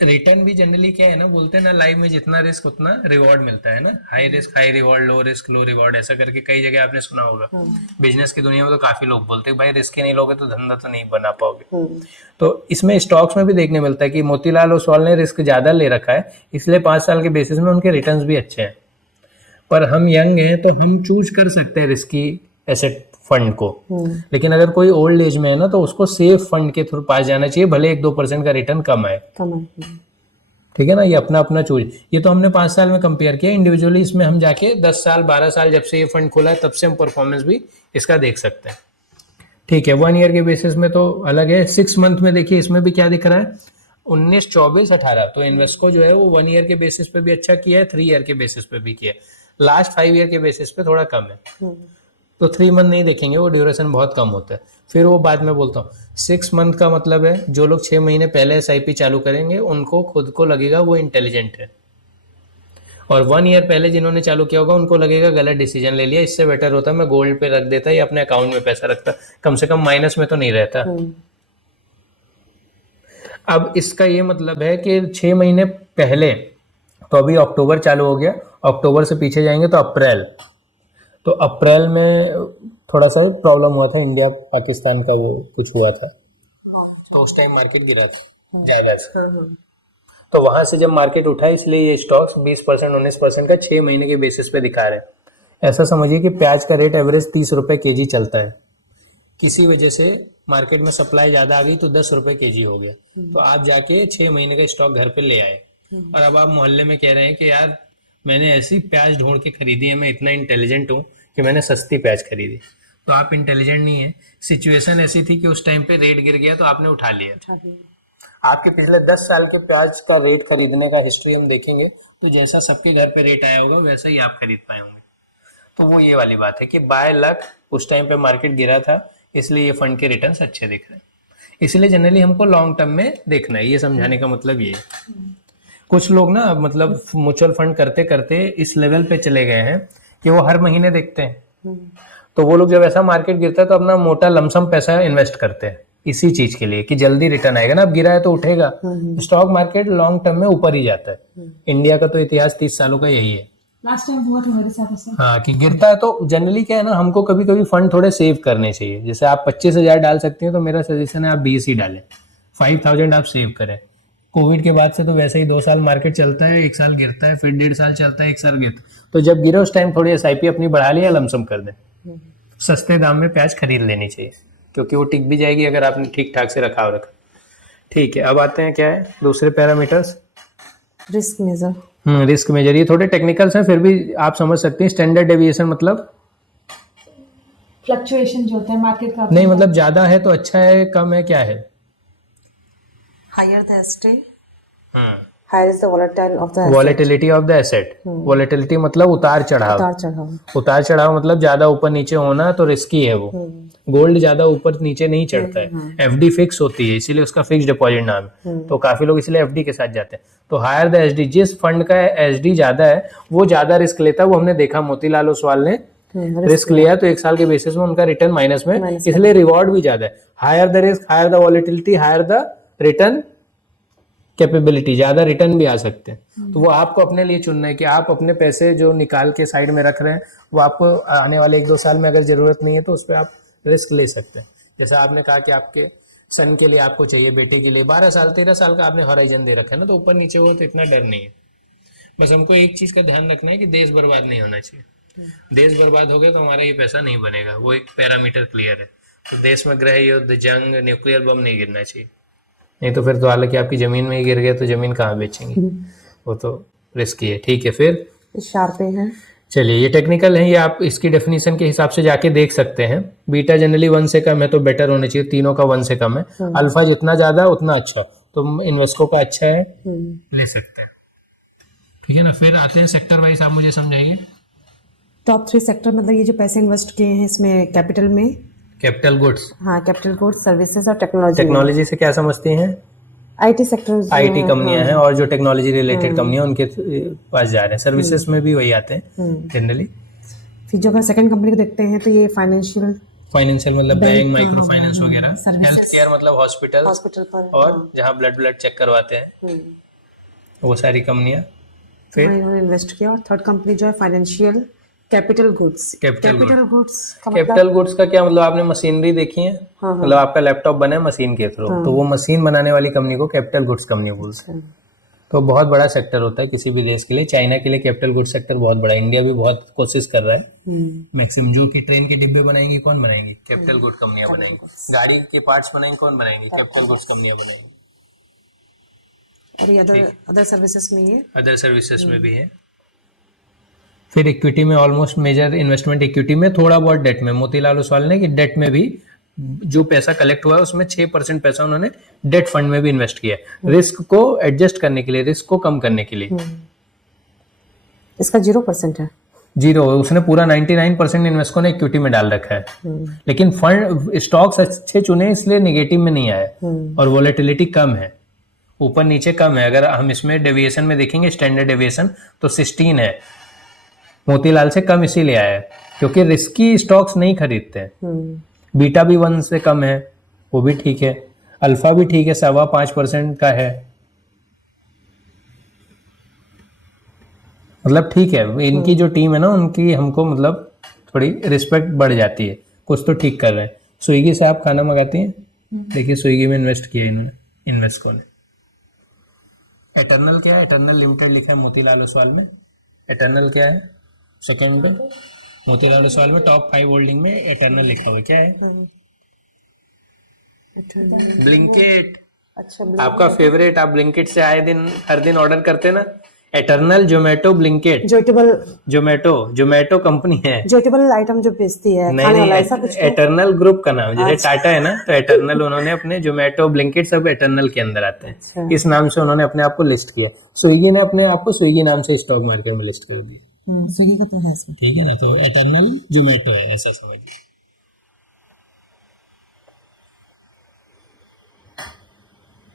रिटर्न भी जनरली क्या है ना, बोलते हैं ना, लाइफ में जितना रिस्क उतना रिवॉर्ड मिलता है ना, high risk high reward, low risk लो रिवॉर्ड, ऐसा करके कई जगह आपने सुना होगा। बिजनेस की दुनिया में तो काफी लोग बोलते हैं भाई रिस्क ही नहीं लोगे तो धंधा तो नहीं बना पाओगे। तो इसमें स्टॉक्स में भी देखने मिलता है कि मोतीलाल ओसवाल ने रिस्क ज्यादा ले रखा है, इसलिए 5 साल के बेसिस में उनके रिटर्न्स भी अच्छे हैं। पर हम यंग हैं तो हम चूज कर सकते हैं रिस्की एसेट फंड को, लेकिन अगर कोई ओल्ड एज में है ना तो उसको सेफ फंड के थ्रू पास जाना चाहिए, भले 1-2% का रिटर्न कम आए। ठीक है ना, ये अपना अपना चूज। ये तो हमने 5 साल में कंपेयर किया इंडिविजुअली, इसमें हम जाके 10 साल 12 साल जब से ये फंड खुला है तब से हम परफॉर्मेंस भी इसका देख सकते हैं। ठीक है, 1 ईयर के बेसिस में तो अलग है। 6 मंथ में देखिए इसमें भी क्या दिख रहा है, 19, 24, 18। तो इन्वेस्को जो है वो 1 ईयर के बेसिस पे भी अच्छा किया है, 3 ईयर के बेसिस पे भी किया है, लास्ट 5 ईयर के बेसिस पे थोड़ा कम है। तो 3 मंथ नहीं देखेंगे, वो ड्यूरेशन बहुत कम होता है। फिर वो बाद में बोलता हूँ 6 मंथ का मतलब है जो लोग 6 महीने पहले SIP चालू करेंगे उनको खुद को लगेगा वो इंटेलिजेंट है, और 1 ईयर पहले जिन्होंने चालू किया होगा उनको लगेगा गलत डिसीजन ले लिया, इससे बेटर होता मैं गोल्ड पे रख देता या अपने अकाउंट में पैसा रखता, कम से कम माइनस में तो नहीं रहता। अब इसका ये मतलब है कि 6 महीने पहले, तो अभी अक्टूबर चालू हो गया, अक्टूबर से पीछे जाएंगे तो अप्रैल, तो अप्रैल में थोड़ा सा प्रॉब्लम हुआ था, इंडिया पाकिस्तान का वो कुछ हुआ था, तो उस टाइम मार्केट गिरा था ज़्यादा, तो वहां से जब मार्केट उठा इसलिए ये स्टॉक्स 20% 19% का 6 महीने के बेसिस पे दिखा रहे हैं। ऐसा समझिए कि प्याज का रेट एवरेज 30 रुपए केजी चलता है, किसी वजह से मार्केट में सप्लाई ज्यादा आ गई तो 10 रुपए केजी हो गया, तो आप जाके 6 महीने का स्टॉक घर पे ले आए, और अब आप मोहल्ले में कह रहे हैं कि यार मैंने ऐसी प्याज ढूंढ के खरीदी है, मैं इतना इंटेलिजेंट हूँ कि मैंने सस्ती प्याज खरीदी। तो आप इंटेलिजेंट नहीं है, सिचुएशन ऐसी थी कि उस टाइम पे रेट गिर गया तो आपने उठा लिया। आपके पिछले 10 साल के प्याज का रेट खरीदने का हिस्ट्री हम देखेंगे तो जैसा सबके घर पे रेट आया होगा वैसा ही आप खरीद पाए होंगे। तो वो ये वाली बात है कि बाय लक उस टाइम पे मार्केट गिरा था, इसलिए ये फंड के रिटर्न्स अच्छे दिख रहे हैं, इसलिए जनरली हमको लॉन्ग टर्म में देखना है, ये समझाने का मतलब ये है। कुछ लोग ना मतलब म्यूचुअल फंड करते करते इस लेवल पे चले गए हैं कि वो हर महीने देखते हैं, तो वो लोग जब ऐसा मार्केट गिरता है तो अपना मोटा लमसम पैसा इन्वेस्ट करते हैं इसी चीज के लिए कि जल्दी रिटर्न आएगा ना, अब गिरा है तो उठेगा। स्टॉक मार्केट लॉन्ग टर्म में ऊपर ही जाता है, इंडिया का तो इतिहास 30 सालों का यही है। लास्ट टाइम हुआ था मेरे साथ ऐसा। हाँ, कि गिरता है तो जनरली क्या है ना, हमको कभी कभी फंड थोड़े सेव करने चाहिए, जैसे आप 25,000 डाल सकते हैं तो मेरा सजेशन है आप 20 ही डालें, 5,000 आप सेव करें। कोविड के बाद से तो वैसे ही 2 साल मार्केट चलता है, 1 साल गिरता है, फिर 1.5 साल चलता है, 1 साल गिरता है, तो जब गिरे उस टाइम थोड़ी SIP अपनी बढ़ा लिया, लमसम कर दें, सस्ते दाम में प्याज खरीद लेनी चाहिए क्योंकि वो टिक भी जाएगी अगर आपने ठीक ठाक से रखा ठीक है। अब आते हैं क्या है दूसरे parameters, risk measure. Risk measure, ये थोड़े टेक्निकल्स हैं फिर भी आप समझ सकते हैं। स्टैंडर्ड डेविएशन मतलब फ्लक्चुएशन जो होता है मार्केट का, नहीं मतलब ज्यादा है तो अच्छा है, कम है क्या है? Higher the asset, higher is the volatile of the volatility of the asset. Volatility मतलब उतार चढ़ाव, उतार चढ़ाव मतलब ज्यादा ऊपर नीचे होना, तो रिस्की है वो। गोल्ड ज्यादा ऊपर नीचे नहीं चढ़ता है, FD फिक्स होती है इसीलिए उसका फिक्स डिपॉजिट नाम है, तो काफी लोग इसलिए FD के साथ जाते हैं। तो हायर द SD, जिस फंड का SD ज्यादा है वो ज्यादा रिस्क लेता है, वो हमने देखा मोतीलाल ओसवाल ने रिस्क लिया तो 1 साल के बेसिस में उनका रिटर्न माइनस में, इसलिए रिवॉर्ड भी ज्यादा है। Higher the risk, higher the volatility, higher the return capability, ज्यादा रिटर्न भी आ सकते हैं। तो वो आपको अपने लिए चुनना है कि आप अपने पैसे जो निकाल के साइड में रख रहे हैं वो आपको आने वाले 1-2 साल में अगर जरूरत नहीं है तो उस पर आप रिस्क ले सकते हैं। जैसा आपने कहा कि आपके सन के लिए आपको चाहिए, बेटे के लिए 12 साल 13 साल का आपने हॉराइजन दे रखा है ना, तो ऊपर नीचे हो तो इतना डर नहीं है। बस हमको एक चीज का ध्यान रखना है कि देश बर्बाद नहीं होना चाहिए। देश बर्बाद हो गया तो हमारा ये पैसा नहीं बनेगा, वो एक पैरामीटर क्लियर है। तो देश में गृह युद्ध, जंग, न्यूक्लियर बम नहीं गिरना चाहिए, नहीं तो फिर तो हालांकि आपकी जमीन में ही गिर गया तो जमीन कहाँ बेचेंगे, वो तो रिस्की है। ठीक है, फिर शार्प है। चलिए ये टेक्निकल है, ये आप इसकी डेफिनेशन के हिसाब से जाके देख सकते हैं। बीटा जनरली 1 से कम है तो बेटर होना चाहिए, तीनों का 1 से कम है। अल्फा जितना ज्यादा उतना अच्छा, तो इन्वेस्टको का अच्छा है, ले सकते हैं। ठीक है ना, फिर आते हैं सेक्टर वाइज, आप मुझे समझाइए। टॉप 3 सेक्टर मतलब ये जो पैसे इन्वेस्ट किए हैं इसमें कैपिटल में, कैपिटल गुड्स, हाँ कैपिटल गुड्स, सर्विसेज और टेक्नोलॉजी। टेक्नोलॉजी से क्या समझती हैं? IT सेक्टर, IT कंपनियां हैं और जो टेक्नोलॉजी रिलेटेड कंपनियां उनके पास जा रहे हैं। सर्विसेज में भी वही आते हैं जनरली। फिर जो अगर सेकंड कंपनी को देखते हैं तो ये फाइनेंशियल मतलब बैंक, माइक्रो फाइनेंस वगैरह, हेल्थ केयर मतलब हॉस्पिटल पर, और जहाँ ब्लड चेक करवाते हैं वो सारी कंपनियां। फिर इन्होंने इन्वेस्ट किया। और थर्ड कंपनी जो है financial capital goods. Capital goods का कैपिटल गुड्स का क्या मतलब? आपने मशीनरी देखी है, मतलब आपका लैपटॉप बना है मशीन के थ्रू, तो वो मशीन बनाने वाली कंपनी को कैपिटल गुड्स कंपनी बोलते हैं। तो बहुत बड़ा सेक्टर होता है किसी भी देश के लिए। चाइना के लिए कैपिटल गुड्स सेक्टर बहुत बड़ा है, इंडिया भी बहुत कोशिश कर रहा है। मैक्सिमम जो कि ट्रेन के डिब्बे बनाएंगे कौन बनाएंगे? कैपिटल गुड कंपनियां बनाएंगी। गाड़ी के पार्ट्स बनाएंगे कौन बनाएंगे? कैपिटल गुड्स कंपनियां बनाएंगी। और ये अदर सर्विसेज में, ये अदर सर्विसेज में भी है। फिर इक्विटी में ऑलमोस्ट मेजर इन्वेस्टमेंट इक्विटी में, थोड़ा बहुत डेट में। मोतीलाल ओसवाल ने कि डेट में भी जो पैसा कलेक्ट हुआ है उसमें 6% पैसा उन्होंने डेट फंड में भी इन्वेस्ट किया है, रिस्क को एडजस्ट करने के लिए, रिस्क को कम करने के लिए। इसका 0% है। जीरो, उसने पूरा 99% इन्वेस्टको ने इक्विटी में डाल रखा है। लेकिन फंड स्टॉक्स अच्छे चुने इसलिए नेगेटिव में नहीं आए और वोलेटिलिटी कम है, ऊपर नीचे कम है। अगर हम इसमें डेविएशन में देखेंगे स्टैंडर्ड डेविएशन तो 16 है, मोतीलाल से कम इसीलिए आया है क्योंकि रिस्की स्टॉक्स नहीं खरीदते हैं। बीटा भी 1 से कम है, वो भी ठीक है। अल्फा भी ठीक है, 5.25% का है, मतलब ठीक है। इनकी जो टीम है ना उनकी हमको मतलब थोड़ी रिस्पेक्ट बढ़ जाती है, कुछ तो ठीक कर रहे हैं। स्विगी से आप खाना मंगाती हैं, देखिए स्विगी में इन्वेस्ट किया इन्होंने, इन्वेस्टको ने। एटर्नल क्या है? एटर्नल लिमिटेड लिखा है मोतीलाल ओसवाल में। एटर्नल क्या है? सेकंड पे मोतीलाल ओसवाल में टॉप 5 होल्डिंग में एटर्नल लिखा हुआ है। क्या है? ब्लिंकिट। अच्छा, आपका फेवरेट, आप ब्लिंकिट से आए दिन हर दिन ऑर्डर करते ना। Eternal, Zomato, Blinkit. Zomato company है, जोटेबल आइटम जो बेचती है नहीं खाने वाला, नहीं, ऐसा कुछ एटर्नल ग्रुप का नाम, जैसे टाटा है ना तो एटर्नल उन्होंने अपने जोमेटो, ब्लिंकिट सब एटर्नल के अंदर आते हैं। इस नाम से उन्होंने अपने आप को लिस्ट किया। स्विगी ने अपने आप को स्विगी नाम से स्टॉक मार्केट में लिस्ट कर दिया। स्विगी का तो है इसमें। ठीक है ना, तो एटर्नल जोमेटो है, ऐसा समझिए।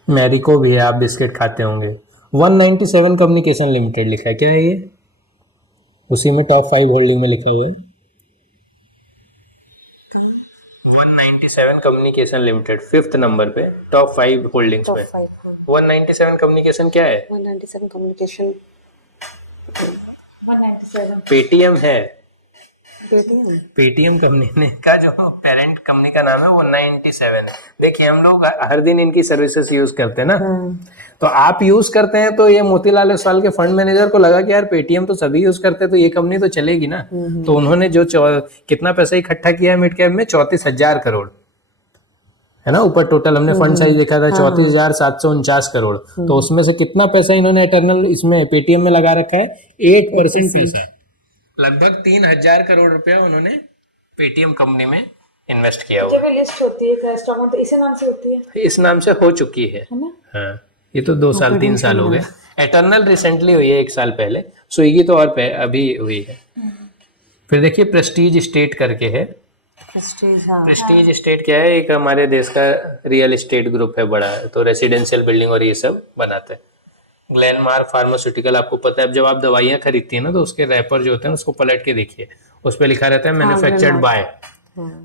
मैरिको भी है, आप बिस्किट खाते होंगे। 197 कम्युनिकेशन लिमिटेड लिखा है। क्या है ये? उसी में टॉप 5 होल्डिंग में लिखा हुआ है 197 कम्युनिकेशन लिमिटेड, 5th नंबर पे टॉप 5 होल्डिंग्स में। 197 कम्युनिकेशन क्या है? 197 कम्युनिकेशन। पेटीएम है। पेटीएम कंपनी का जो पेरेंट कंपनी का नाम है 197। देखिए हम लोग हर दिन इनकी सर्विसेज यूज करते हैं ना, तो आप यूज करते हैं तो ये मोतीलाल ओसवाल के फंड मैनेजर को लगा कि यार पेटीएम तो सभी यूज करते हैं तो ये कंपनी तो चलेगी ना। तो उन्होंने जो कितना पैसा इकट्ठा किया है मिड कैप में, 34,000 करोड़ है ना। ऊपर टोटल हमने फंड साइज देखा था 34,749 करोड़। तो उसमें से कितना पैसा इन्होंने इटर्नल इसमें पेटीएम में लगा रखा है? 8% पैसा, लगभग 3,000 करोड़ रुपया उन्होंने पेटीएम कंपनी में इन्वेस्ट किया हुआ। जब ये लिस्ट होती है स्टॉक में तो इसी नाम से होती है, इस नाम से हो चुकी है ना? हाँ, ये तो 2 साल 3 साल हो गए। एटर्नल रिसेंटली हुई है 1 साल पहले। स्विगी तो और अभी हुई है। फिर देखिए प्रेस्टीज स्टेट करके है। प्रेस्टीज स्टेट क्या है? एक हमारे देश का रियल एस्टेट ग्रुप है बड़ा, तो रेसिडेंशियल बिल्डिंग और ये सब बनाते हैं। ग्लेनमार्क फार्मास्यूटिकल, आपको पता है अब जब आप दवाइयाँ खरीदती हैं ना तो उसके रैपर जो होते हैं उसको पलट के देखिए, उस पर लिखा रहता है मैन्युफैक्चर्ड बाय।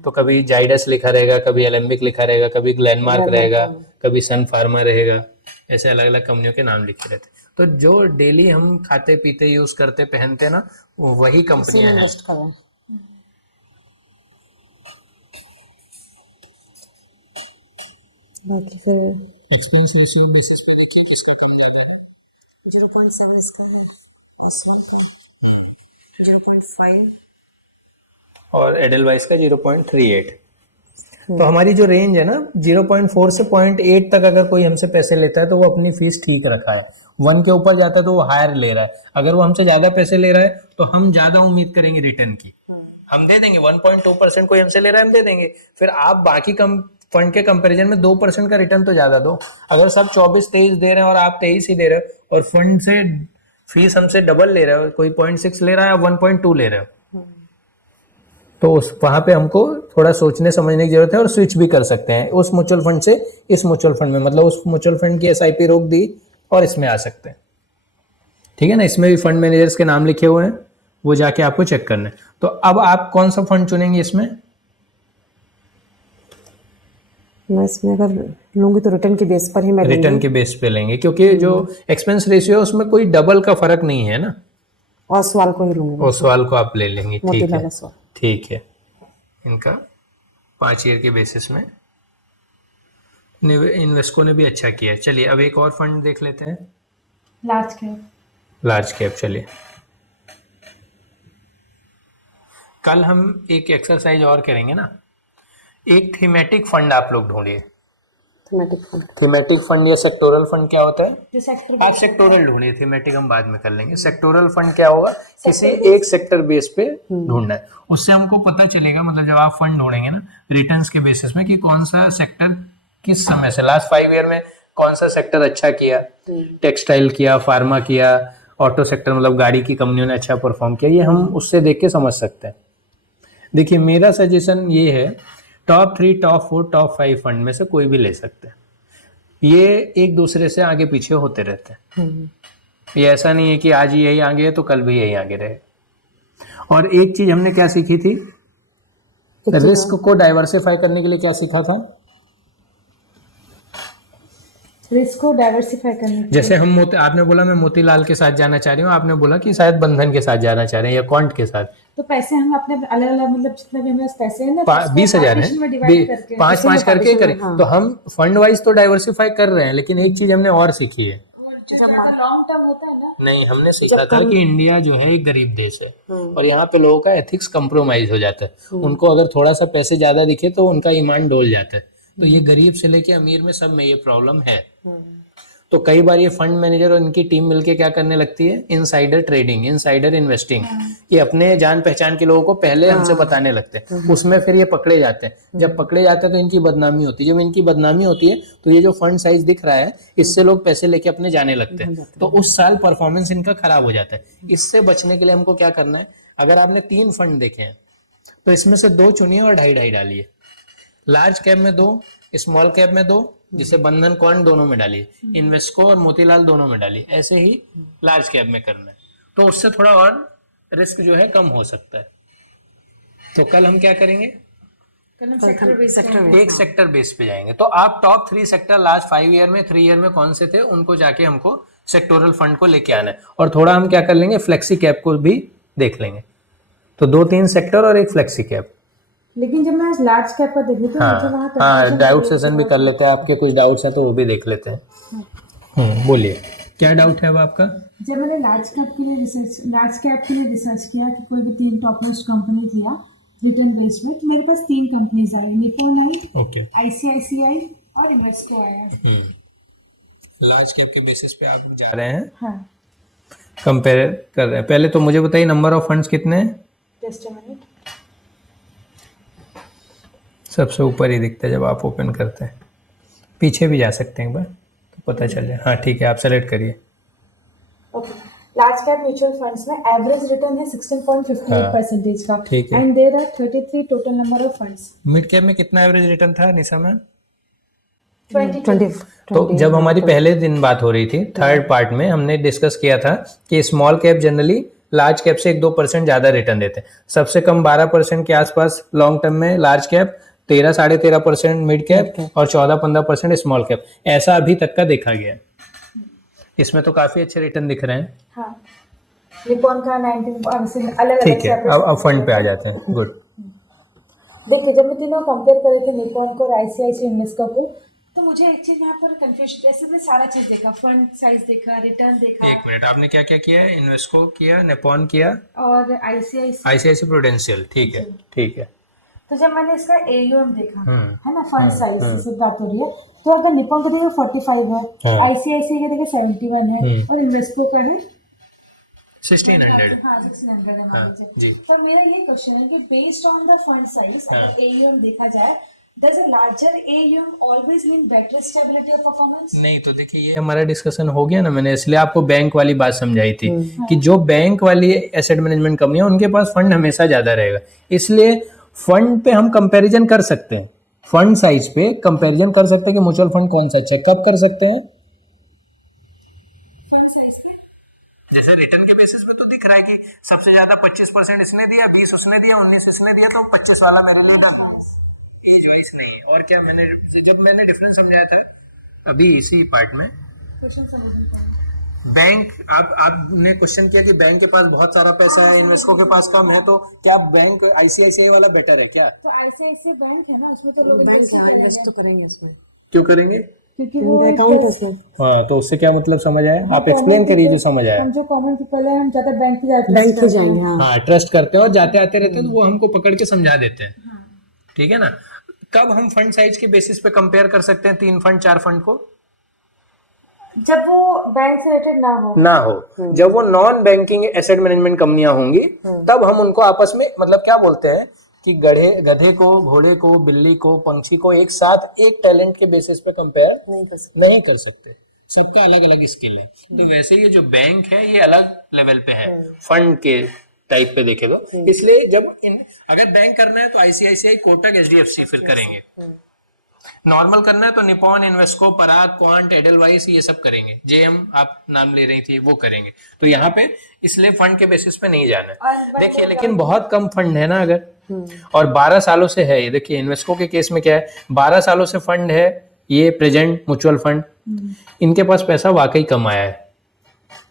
तो कभी जाइडस लिखा रहेगा, कभी एलेम्बिक लिखा रहेगा, कभी ग्लेनमार्क रहेगा, कभी सन फार्मा रहेगा, ऐसे अलग अलग कंपनियों के नाम लिखे रहते हैं। तो जो डेली हम खाते पीते यूज करते पहनते ना, वो वही कंपनियां हैं। बाकी फिर एक्सपेंस रेशियो बेसिस पे देखिए किसका कम ज्यादा है। 0.7 इसका, 0.5 और एडलवाइस का 0.38। तो हमारी जो रेंज है ना 0.4 से 0.8 तक, अगर कोई हमसे पैसे लेता है तो वो अपनी फीस ठीक रखा है। 1 के ऊपर जाता है तो वो हायर ले रहा है। अगर वो हमसे ज्यादा पैसे ले रहा है तो हम ज्यादा उम्मीद करेंगे रिटर्न की, हम दे देंगे। 1.2% कोई हमसे ले रहा है, हम दे देंगे। फिर आप बाकी कम फंड के कंपैरिजन में 2% का रिटर्न तो ज्यादा दो। अगर सब 24-23 दे रहे हैं और आप 23 ही दे रहे हो और फंड से फीस हमसे डबल ले रहे हो, कोई 0.6 ले रहा है, 1.2 ले रहे हो, तो उस वहां पे हमको थोड़ा सोचने समझने की जरूरत है और स्विच भी कर सकते हैं उस म्यूचुअल फंड से इस म्यूचुअल फंड में। मतलब उस म्यूचुअल फंड की एसआईपी रोक दी और इसमें आ सकते हैं। ठीक है ना, इसमें भी फंड मैनेजर्स के नाम लिखे हुए हैं, वो जाके आपको चेक करना है। तो अब आप कौन सा फंड चुनेंगे इसमें? मैं इसमें अगर लूंगी तो रिटर्न के बेस पर ही मैं रिटर्न के बेस पे लेंगे, क्योंकि जो एक्सपेंस रेशियो है उसमें कोई डबल का फर्क नहीं है ना। ओसवाल को ही लूंगी, ओसवाल को आप ले लेंगे। ठीक मोतीलाल है, ओसवाल। ठीक है। इनका 5 ईयर के बेसिस में इन्वेस्को ने भी अच्छा किया है। चलिए अब एक और फंड देख लेते हैं, लार्ज कैप। चलिए कल हम एक एक्सरसाइज और करेंगे ना, एक थीमेटिक फंड आप लोग ढूंढिए। थीमेटिक फंड या सेक्टोरल फंड क्या होता है? आप सेक्टोरल ढूंढिए, थीमेटिक हम बाद में कर लेंगे। सेक्टोरल फंड क्या होगा? किसी एक सेक्टर बेस पे ढूंढना है। उससे हमको पता चलेगा, मतलब जब आप फंड ढूंढेंगे ना रिटर्न्स के बेसिस में, कि कौन सा सेक्टर किस समय से लास्ट 5 ईयर में कौन सा सेक्टर अच्छा किया, टेक्सटाइल किया, फार्मा किया, ऑटो सेक्टर मतलब गाड़ी की कंपनियों ने अच्छा परफॉर्म किया, ये हम उससे देख के समझ सकते हैं। देखिए मेरा सजेशन ये है, टॉप 3, टॉप 4, टॉप 5 फंड में से कोई भी ले सकते हैं। ये एक दूसरे से आगे पीछे होते रहते हैं। ये ऐसा नहीं है कि आज यही आगे है तो कल भी यही आगे रहे। और एक चीज हमने क्या सीखी थी, रिस्क को डाइवर्सिफाई करने के लिए क्या सीखा था? रिस्क को डाइवर्सिफाई करने के जैसे हम आपने बोला मैं मोतीलाल के साथ जाना चाह रही हूँ, आपने बोला कि शायद बंधन के साथ जाना चाह रहे हैं या क्वांट के साथ। तो पैसे हम अपने अलग अलग मतलब जितने भी हमारे पैसे हैं ना 20,000 है, 5-5 करके करें तो हम फंड वाइज तो डाइवर्सिफाई कर रहे हैं। लेकिन एक चीज हमने और सीखी है, लॉन्ग टर्म होता है ना, नहीं हमने सीखा था कि इंडिया जो है एक गरीब देश है और यहाँ पे लोगों का एथिक्स कंप्रोमाइज हो जाता है। उनको अगर थोड़ा सा पैसे ज्यादा दिखे तो उनका ईमान डोल जाता है। तो ये गरीब से लेके अमीर में सब में ये प्रॉब्लम है। तो कई बार ये फंड मैनेजर और इनकी टीम मिलके क्या करने लगती है, इनसाइडर ट्रेडिंग, इनसाइडर इन्वेस्टिंग, ये अपने जान पहचान के लोगों को पहले हमसे बताने लगते हैं। उसमें फिर ये पकड़े जाते हैं। जब पकड़े जाते हैं तो इनकी बदनामी होती है। जब इनकी बदनामी होती है तो ये जो फंड साइज दिख रहा है इससे लोग पैसे लेके अपने जाने लगते हैं। तो उस साल परफॉर्मेंस इनका खराब हो जाता है। इससे बचने के लिए हमको क्या करना है, अगर आपने 3 फंड देखे हैं तो इसमें से 2 चुनिए और 2.5 डालिए। लार्ज कैप में 2, स्मॉल कैप में 2, जिसे बंधन क्वांट दोनों में डालिए, इन्वेस्को और मोतीलाल दोनों में डालिए। ऐसे ही लार्ज कैप में करना है तो उससे थोड़ा और रिस्क जो है कम हो सकता है। तो कल हम क्या करेंगे, एक सेक्टर बेस पे जाएंगे। तो आप टॉप 3 सेक्टर लास्ट 5 ईयर में 3 ईयर में कौन से थे उनको जाके हमको सेक्टोरल फंड को लेके आना है। और थोड़ा हम क्या कर लेंगे, फ्लेक्सी कैप को भी देख लेंगे। तो 2-3 सेक्टर और एक फ्लेक्सी कैप। लेकिन जब मैं लार्ज कैप पर देखी तो मुझे वहाँ हाँ डाउट सेशन भी कर लेते हैं। आपके कुछ डाउट्स हैं तो वो भी देख लेते हैं। बोलिए क्या डाउट है अब आपका? जब मैंने लार्ज कैप के लिए रिसर्च किया कि कोई भी 3 टॉप मोस्ट कंपनी किया रिटर्न बेस में, तो मेरे पास 3 कंपनीज आई, निप्पॉन आई, ओके, ICICI और इन्वेस्को आया। लार्ज कैप के बेसिस पे आप जा रहे हैं, हाँ, कंपेयर कर रहे हैं। पहले तो मुझे बताइए नंबर ऑफ फंड्स कितने हैं? Just a minute. सबसे ऊपर ही दिखता है जब आप ओपन करते हैं। पीछे भी जा सकते हैं एक बार तो पता चल जाए। हाँ ठीक है, आप सेलेक्ट करिए। Okay, large cap mutual funds में एवरेज रिटर्न है 16.58% का। ठीक है। And there are 33 total number of funds. Mid cap में कितना एवरेज रिटर्न था निशा मैम? 20। तो जब हमारी पहले दिन बात हो रही थी, थर्ड पार्ट में हमने डिस्कस किया था कि small cap generally large cap से 1-2% ज्यादा रिटर्न देते हैं। सबसे कम 12% के आसपास लॉन्ग टर्म में लार्ज कैप, 13-13.5% मिड कैप और 14-15% स्मॉल कैप। ऐसा अभी तक का देखा गया है। इसमें तो काफी अच्छे रिटर्न दिख रहे हैं। हाँ, निप्पॉन का 19 अलग ठीक है, अब फंड पे आ जाते हैं। गुड। देखिए जब मैं तीनों कंपेयर कर रही थी निप्पॉन को और ICICI इन्वेस्को को, तो मुझे एक चीज यहाँ पर कंफ्यूजन, जैसे मैं सारा चीज देखा, फंड साइज देखा, रिटर्न देखा। एक मिनट, आपने क्या क्या किया है? इन्वेस्को किया, निप्पॉन किया और ICICI प्रूडेंशियल। ठीक है, ठीक है। तो जब मैंने इसका AUM देखा है ना, फंड साइज से बात हो रही है, तो अगर निप्पॉन का देखा 45 है, ICICI का देखा 71 है और इन्वेस्को का है 1600। हाँ 1600 है मान लीजिए। जी। तो मेरा ये क्वेश्चन है कि based on the fund size अगर AUM देखा जाए, does a larger AUM always mean better stability of performance? नहीं, तो देखिए ये हमारा डिस्कशन हो गया ना, मैंने इसलिए आपको बैंक वाली बात समझाई थी कि जो बैंक वाली एसेट मैनेजमेंट कंपनी है उनके पास फंड हमेशा ज्यादा रहेगा। इसलिए फंड पे हम कंपैरिजन कर सकते हैं, फंड साइज पे कंपैरिजन कर सकते हैं कि म्यूचुअल फंड कौन सा अच्छा है। कब कर सकते हैं? जैसा रिटर्न के बेसिस पे तो दिख रहा है कि सबसे ज्यादा 25% इसने दिया, 20 उसने दिया, 19 इसने दिया, तो 25 वाला मेरे लिए एज वाइज नहीं। और क्या जब मैंने डिफरेंस समझाया था अभी इसी पार्ट में, क्वेश्चन समझ बैंक आपने क्वेश्चन किया कि बैंक के पास बहुत सारा पैसा है, इन्वेस्को के पास कम है, तो क्या बैंक ICICI वाला बेटर है क्या? तो ICICI बैंक है ना, उसमें तो लोग इन्वेस्ट तो करेंगे इसमें। क्यों करेंगे? क्योंकि वो अकाउंट है उसमें। हाँ, तो उससे क्या मतलब समझ आया? आप एक्सप्लेन करिए जो समझ आया। हम जो कॉमन पीपल है हम ज्यादा बैंक पे बैंक पे जाएंगे। हाँ, ट्रस्ट करते हैं और जाते आते रहते हैं तो वो हमको पकड़ के समझा देते हैं। ठीक है ना। कब हम फंड साइज के बेसिस पे कंपेयर कर सकते हैं 3 फंड 4 फंड को? जब वो बैंक से रिलेटेड ना हो। जब वो नॉन बैंकिंग एसेट मैनेजमेंट कंपनियां होंगी तब हम उनको आपस में मतलब क्या बोलते हैं कि गधे को, घोड़े को, बिल्ली को, पंछी को एक साथ एक टैलेंट के बेसिस पे कंपेयर नहीं कर सकते। सबका अलग अलग स्किल है। तो वैसे ये जो बैंक है ये अलग लेवल पे है फंड के टाइप पे देखे तो, इसलिए जब अगर बैंक करना है तो आईसीआईसीआई, कोटक, एचडीएफसी फिर करेंगे। नॉर्मल करना है तो निपॉन, इन्वेस्को, पराग, क्वांट, एडलवाइस ये सब करेंगे। जेएम आप नाम ले रही थी वो करेंगे। तो यहाँ पे इसलिए फंड के बेसिस पे नहीं जाना है। देखिए लेकिन बहुत कम फंड है ना अगर, और 12 सालों से है ये। देखिए इन्वेस्को के केस में क्या है, 12 सालों से फंड है ये प्रेजेंट म्यूचुअल फंड, इनके पास पैसा वाकई कम आया है।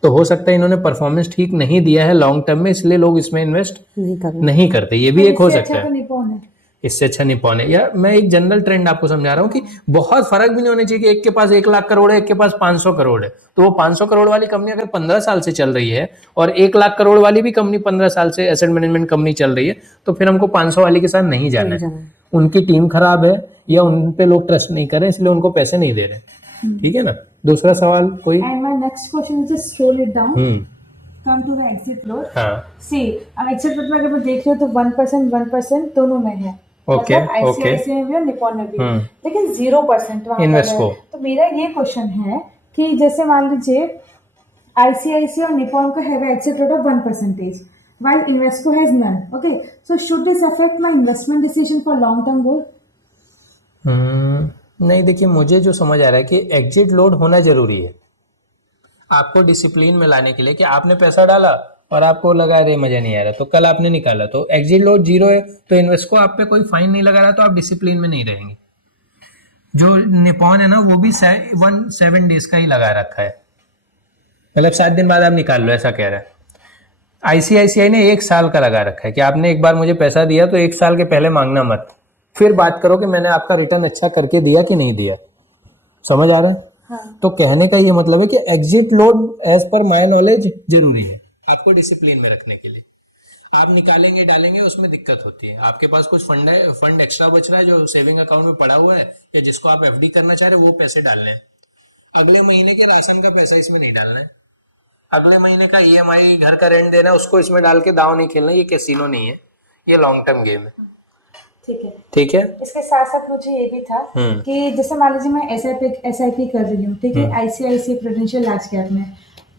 तो हो सकता है इन्होंने परफॉर्मेंस ठीक नहीं दिया है लॉन्ग टर्म में, इसलिए लोग इसमें इन्वेस्ट नहीं करते। ये भी एक हो सकता है। इससे अच्छा निपॉन है। या मैं एक जनरल ट्रेंड आपको समझा रहा हूँ कि बहुत फर्क भी नहीं होना चाहिए कि एक के पास 1 लाख करोड़ है, एक के पास 500 करोड़ है। तो वो 500 करोड़ वाली कंपनी अगर 15 साल से चल रही है और 1 लाख करोड़ वाली भी कंपनी 15 साल से एसेट मैनेजमेंट कंपनी चल रही है, तो फिर हमको 500 वाली के साथ नहीं जाना है। उनकी टीम खराब है या उन पे लोग ट्रस्ट नहीं कर रहे, इसलिए उनको पैसे नहीं दे रहे। ठीक है ना। दूसरा सवाल कोई? And my next question is just scroll it down. Come to the exit load. हाँ See, अब exit load में अगर मैं देख रही हूँ तो 1% दोनों में है। ओके मतलब ओके ICICI में भी और निपॉन में भी, लेकिन 0% वहाँ पर इन्वेस्को। है। तो मेरा ये क्वेश्चन है कि जैसे मान लीजिए ICICI और निपॉन को have exit rate of 1%, while Invesco has none. Okay, so should this affect my investment decision for long term goal? नहीं, देखिए मुझे जो समझ आ रहा है कि एग्जिट लोड होना जरूरी है आपको डिसिप्लिन में लाने के लिए, कि आपने पैसा डाला और आपको लगा रहे मजा नहीं आ रहा तो कल आपने निकाला, तो एग्जिट लोड 0 है, तो इन्वेस्को आप पे कोई फाइन नहीं लगा रहा, तो आप डिसिप्लिन में नहीं रहेंगे। जो निपॉन है ना वो भी 7 डेज का ही लगा रखा है, मतलब 7 दिन बाद आप निकाल लो, ऐसा कह रहा है। आईसीआईसीआई ने 1 साल का लगा रखा है कि आपने एक बार मुझे पैसा दिया तो 1 साल के पहले मांगना मत, फिर बात करो कि मैंने आपका रिटर्न अच्छा करके दिया कि नहीं दिया। समझ आ रहा है? हाँ। तो कहने का ये मतलब है कि exit load as per my knowledge जरूरी है आपको डिसिप्लिन में रखने के लिए। आप निकालेंगे डालेंगे उसमें दिक्कत होती है। आपके पास कुछ फंड है, फंड एक्स्ट्रा बच रहा है जो सेविंग अकाउंट में पड़ा हुआ है, या जिसको आप एफडी करना चाह रहे हो, वो पैसे डालने हैं। अगले महीने के राशन का पैसा इसमें नहीं डालना है, अगले महीने का ईएमआई, घर का रेंट देना है, उसको इसमें डाल के दाव नहीं खेलना। ये कैसीनो नहीं है, ये लॉन्ग टर्म गेम है। ठीक है। इसके साथ साथ मुझे ये भी था कि जैसे मान लीजिए मैं एसआईपी कर रही हूँ, ठीक है, आईसीआईसीआई प्रूडेंशियल लार्ज कैप में,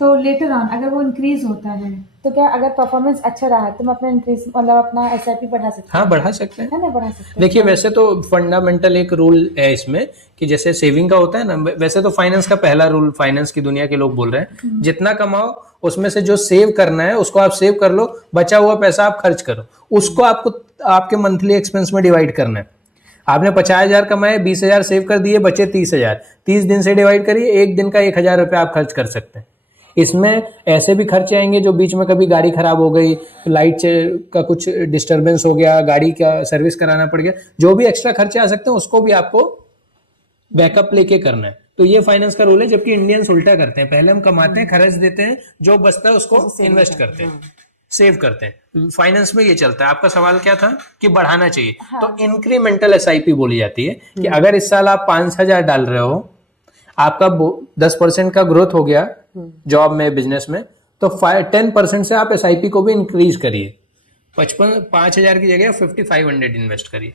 तो लेटर ऑन अगर वो इंक्रीज होता है तो क्या अगर परफॉर्मेंस अच्छा रहा तो मैं अपना इंक्रीज मतलब अपना एसआईपी बढ़ा सकते हैं? हाँ बढ़ा सकते हैं, है ना, बढ़ा सकते हैं। देखिए वैसे तो फंडामेंटल एक रूल है इसमें कि जैसे सेविंग का होता है ना, वैसे तो फाइनेंस का पहला रूल, फाइनेंस की दुनिया के लोग बोल रहे हैं जितना कमाओ उसमें से जो सेव करना है उसको आप सेव कर लो, बचा हुआ पैसा आप खर्च करो, उसको आपको आपके मंथली एक्सपेंस में डिवाइड करना है। आपने 50,000 कमाए, 20,000 सेव कर दिए, बचे 30,000, 30 दिन से डिवाइड करिए, एक दिन का 1,000 रुपये आप खर्च कर सकते हैं। इसमें ऐसे भी खर्चे आएंगे जो बीच में कभी गाड़ी खराब हो गई, लाइट का कुछ डिस्टरबेंस हो गया, गाड़ी का सर्विस कराना पड़ गया, जो भी एक्स्ट्रा खर्चे आ सकते हैं उसको भी आपको बैकअप लेके करना है। तो ये फाइनेंस का रूल है, जबकि इंडियंस उल्टा करते हैं, पहले हम कमाते हैं, खर्च देते हैं, जो बचता है उसको इन्वेस्ट करते हैं, सेव करते हैं। फाइनेंस में ये चलता है। आपका सवाल क्या था कि बढ़ाना चाहिए, हाँ। तो इंक्रीमेंटल एसआईपी बोली जाती है कि अगर इस साल आप 5,000 डाल रहे हो, आपका 10% का ग्रोथ हो गया जॉब में, बिजनेस में, तो 10% से आप एसआईपी को भी इंक्रीज करिए। 5,000 की जगह 5,500 इन्वेस्ट करिए।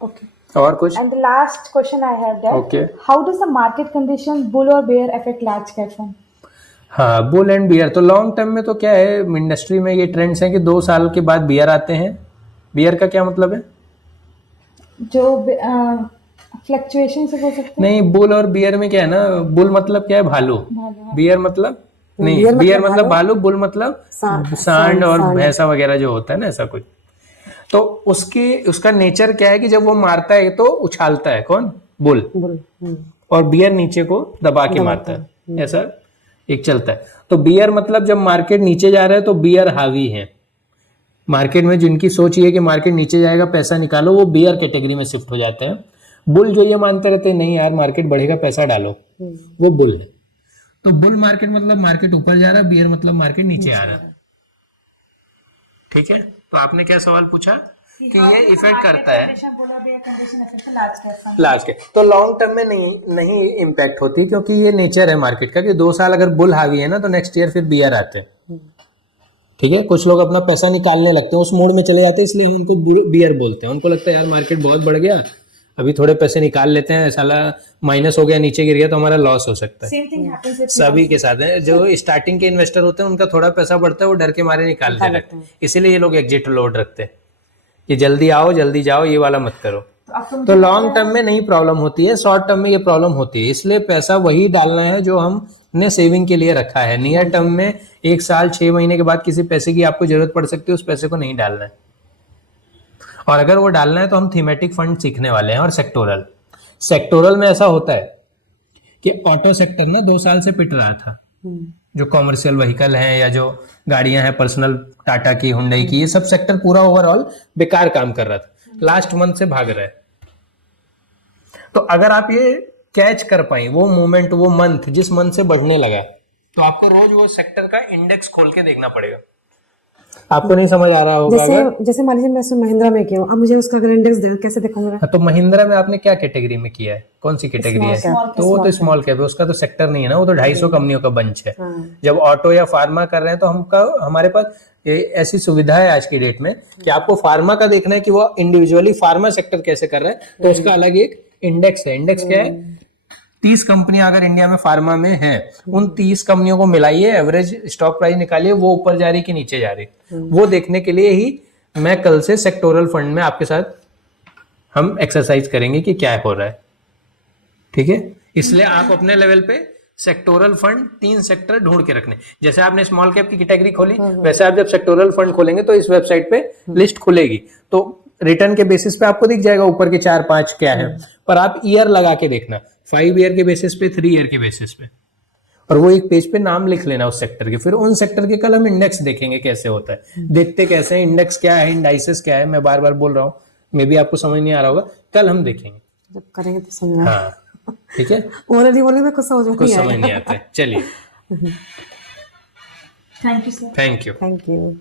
ओके, और कुछ? And the last question I have that, okay, how does the market condition bull और bear affect large cap fund? हाँ, बुल एंड बियर तो लॉन्ग टर्म में तो क्या है, इंडस्ट्री में ये ट्रेंड्स हैं कि 2 साल के बाद बियर आते हैं। बियर का क्या मतलब है? जो फ्लक्चुएशन से हो सकते हैं। नहीं, बुल और बियर में क्या है ना, बुल मतलब क्या है, भालू, बियर मतलब नहीं, बियर मतलब भालू, बुल मतलब सांड और भैंसा वगैरह जो होता है ना, ऐसा कुछ। तो उसका नेचर क्या है कि जब वो मारता है तो उछालता है, कौन? बुल। और बियर नीचे को दबा के मारता है, ऐसा एक चलता है। तो बियर मतलब जब मार्केट नीचे जा रहा है तो बियर हावी है मार्केट में, जिनकी सोच ये है कि मार्केट नीचे जाएगा पैसा निकालो, वो बियर कैटेगरी में शिफ्ट हो जाते हैं। बुल जो ये मानते रहते हैं नहीं यार मार्केट बढ़ेगा पैसा डालो, वो बुल है। तो बुल मार्केट मतलब मार्केट ऊपर जा रहा है, बियर मतलब मार्केट नीचे आ रहा है। ठीक है, तो आपने क्या सवाल पूछा कि ये इफेक्ट करता है लार्ज कैप। तो लॉन्ग टर्म में नहीं इम्पैक्ट होती, क्योंकि ये नेचर है मार्केट का कि 2 साल अगर बुल हावी है ना तो नेक्स्ट ईयर फिर बियर आते हैं। ठीक है, कुछ लोग अपना पैसा निकालने लगते हैं, उस मोड में चले जाते हैं, इसलिए उनको बियर बोलते हैं। उनको लगता है यार मार्केट बहुत बढ़ गया, अभी थोड़े पैसे निकाल लेते हैं, साला माइनस हो गया, नीचे गिर गया तो हमारा लॉस हो सकता है। सेम थिंग हैपेंस विद सभी के साथ है, जो स्टार्टिंग के इन्वेस्टर होते हैं उनका थोड़ा पैसा बढ़ता है, वो डर के मारे निकालने लगते हैं, इसीलिए ये लोग एग्जिट लोड रखते हैं कि जल्दी आओ जल्दी जाओ, ये वाला मत करो। तो लॉन्ग टर्म में नहीं प्रॉब्लम होती है, शॉर्ट टर्म में ये प्रॉब्लम होती है, इसलिए पैसा वही डालना है जो हमने सेविंग के लिए रखा है। नियर टर्म में 1 साल 6 महीने के बाद किसी पैसे की आपको जरूरत पड़ सकती है, उस पैसे को नहीं डालना है। और अगर वो डालना है तो हम थीमेटिक फंड सीखने वाले हैं और सेक्टोरल में ऐसा होता है कि ऑटो सेक्टर ना 2 साल से पिट रहा था, जो कॉमर्शियल व्हीकल है या जो गाड़ियां हैं पर्सनल, टाटा की, हुंडई की, ये सब सेक्टर पूरा ओवरऑल बेकार काम कर रहा था, लास्ट मंथ से भाग रहा है। तो अगर आप ये कैच कर पाए वो मोमेंट, वो मंथ जिस मंथ से बढ़ने लगा, तो आपको रोज वो सेक्टर का इंडेक्स खोल के देखना पड़ेगा। आपको नहीं समझ आ रहा होगा जैसे मान लीजिए मैं उसमें महिंद्रा में किया हूँ, अब मुझे उसका अगर इंडेक्स कैसे देखूंगा? तो महिंद्रा में आपने क्या कैटेगरी में किया है, कौन सी कैटेगरी है? तो वो तो स्मॉल कैप है, उसका तो सेक्टर नहीं है ना, वो तो 250 कंपनियों का बंच है। जब ऑटो या फार्मा कर रहे हैं तो हमारे पास ऐसी सुविधा है आज की डेट में कि आपको फार्मा का देखना है कि वो इंडिविजुअली फार्मा सेक्टर कैसे कर रहा है, तो उसका अलग एक इंडेक्स है। इंडेक्स क्या है? 30 कंपनियां अगर इंडिया में फार्मा में है, उन 30 कंपनियों को मिलाइए, एवरेज स्टॉक प्राइस निकालिए, वो ऊपर जा रही कि नीचे जा रही, वो देखने के लिए ही मैं कल से सेक्टोरल फंड में आपके साथ हम एक्सरसाइज करेंगे कि क्या हो रहा है। ठीक है, इसलिए आप अपने लेवल पे सेक्टोरल फंड 3 सेक्टर ढूंढ के रखने। जैसे आपने स्मॉल कैप की कैटेगरी खोली, वैसे आप जब सेक्टोरल फंड खोलेंगे तो इस वेबसाइट पे लिस्ट खुलेगी, तो रिटर्न के बेसिस पे आपको दिख जाएगा ऊपर के 4-5 क्या है, पर आप ईयर लगा के देखना, 5 ईयर के बेसिस पे, 3 ईयर के बेसिस पे, और वो एक पेज पे नाम लिख लेना उस सेक्टर के। फिर उन सेक्टर के कल हम इंडेक्स देखेंगे कैसे होता है, देखते कैसे हैं, इंडेक्स क्या है, इंडाइसेस क्या है। मैं बार बार बोल रहा हूँ, मे भी आपको समझ नहीं आ रहा होगा, कल हम देखेंगे जब करेंगे तो समझ। हाँ ठीक है, ऑलरेडी बोलेंगे कुछ समझ नहीं आता है। चलिए, thank you sir. Thank you. Thank you.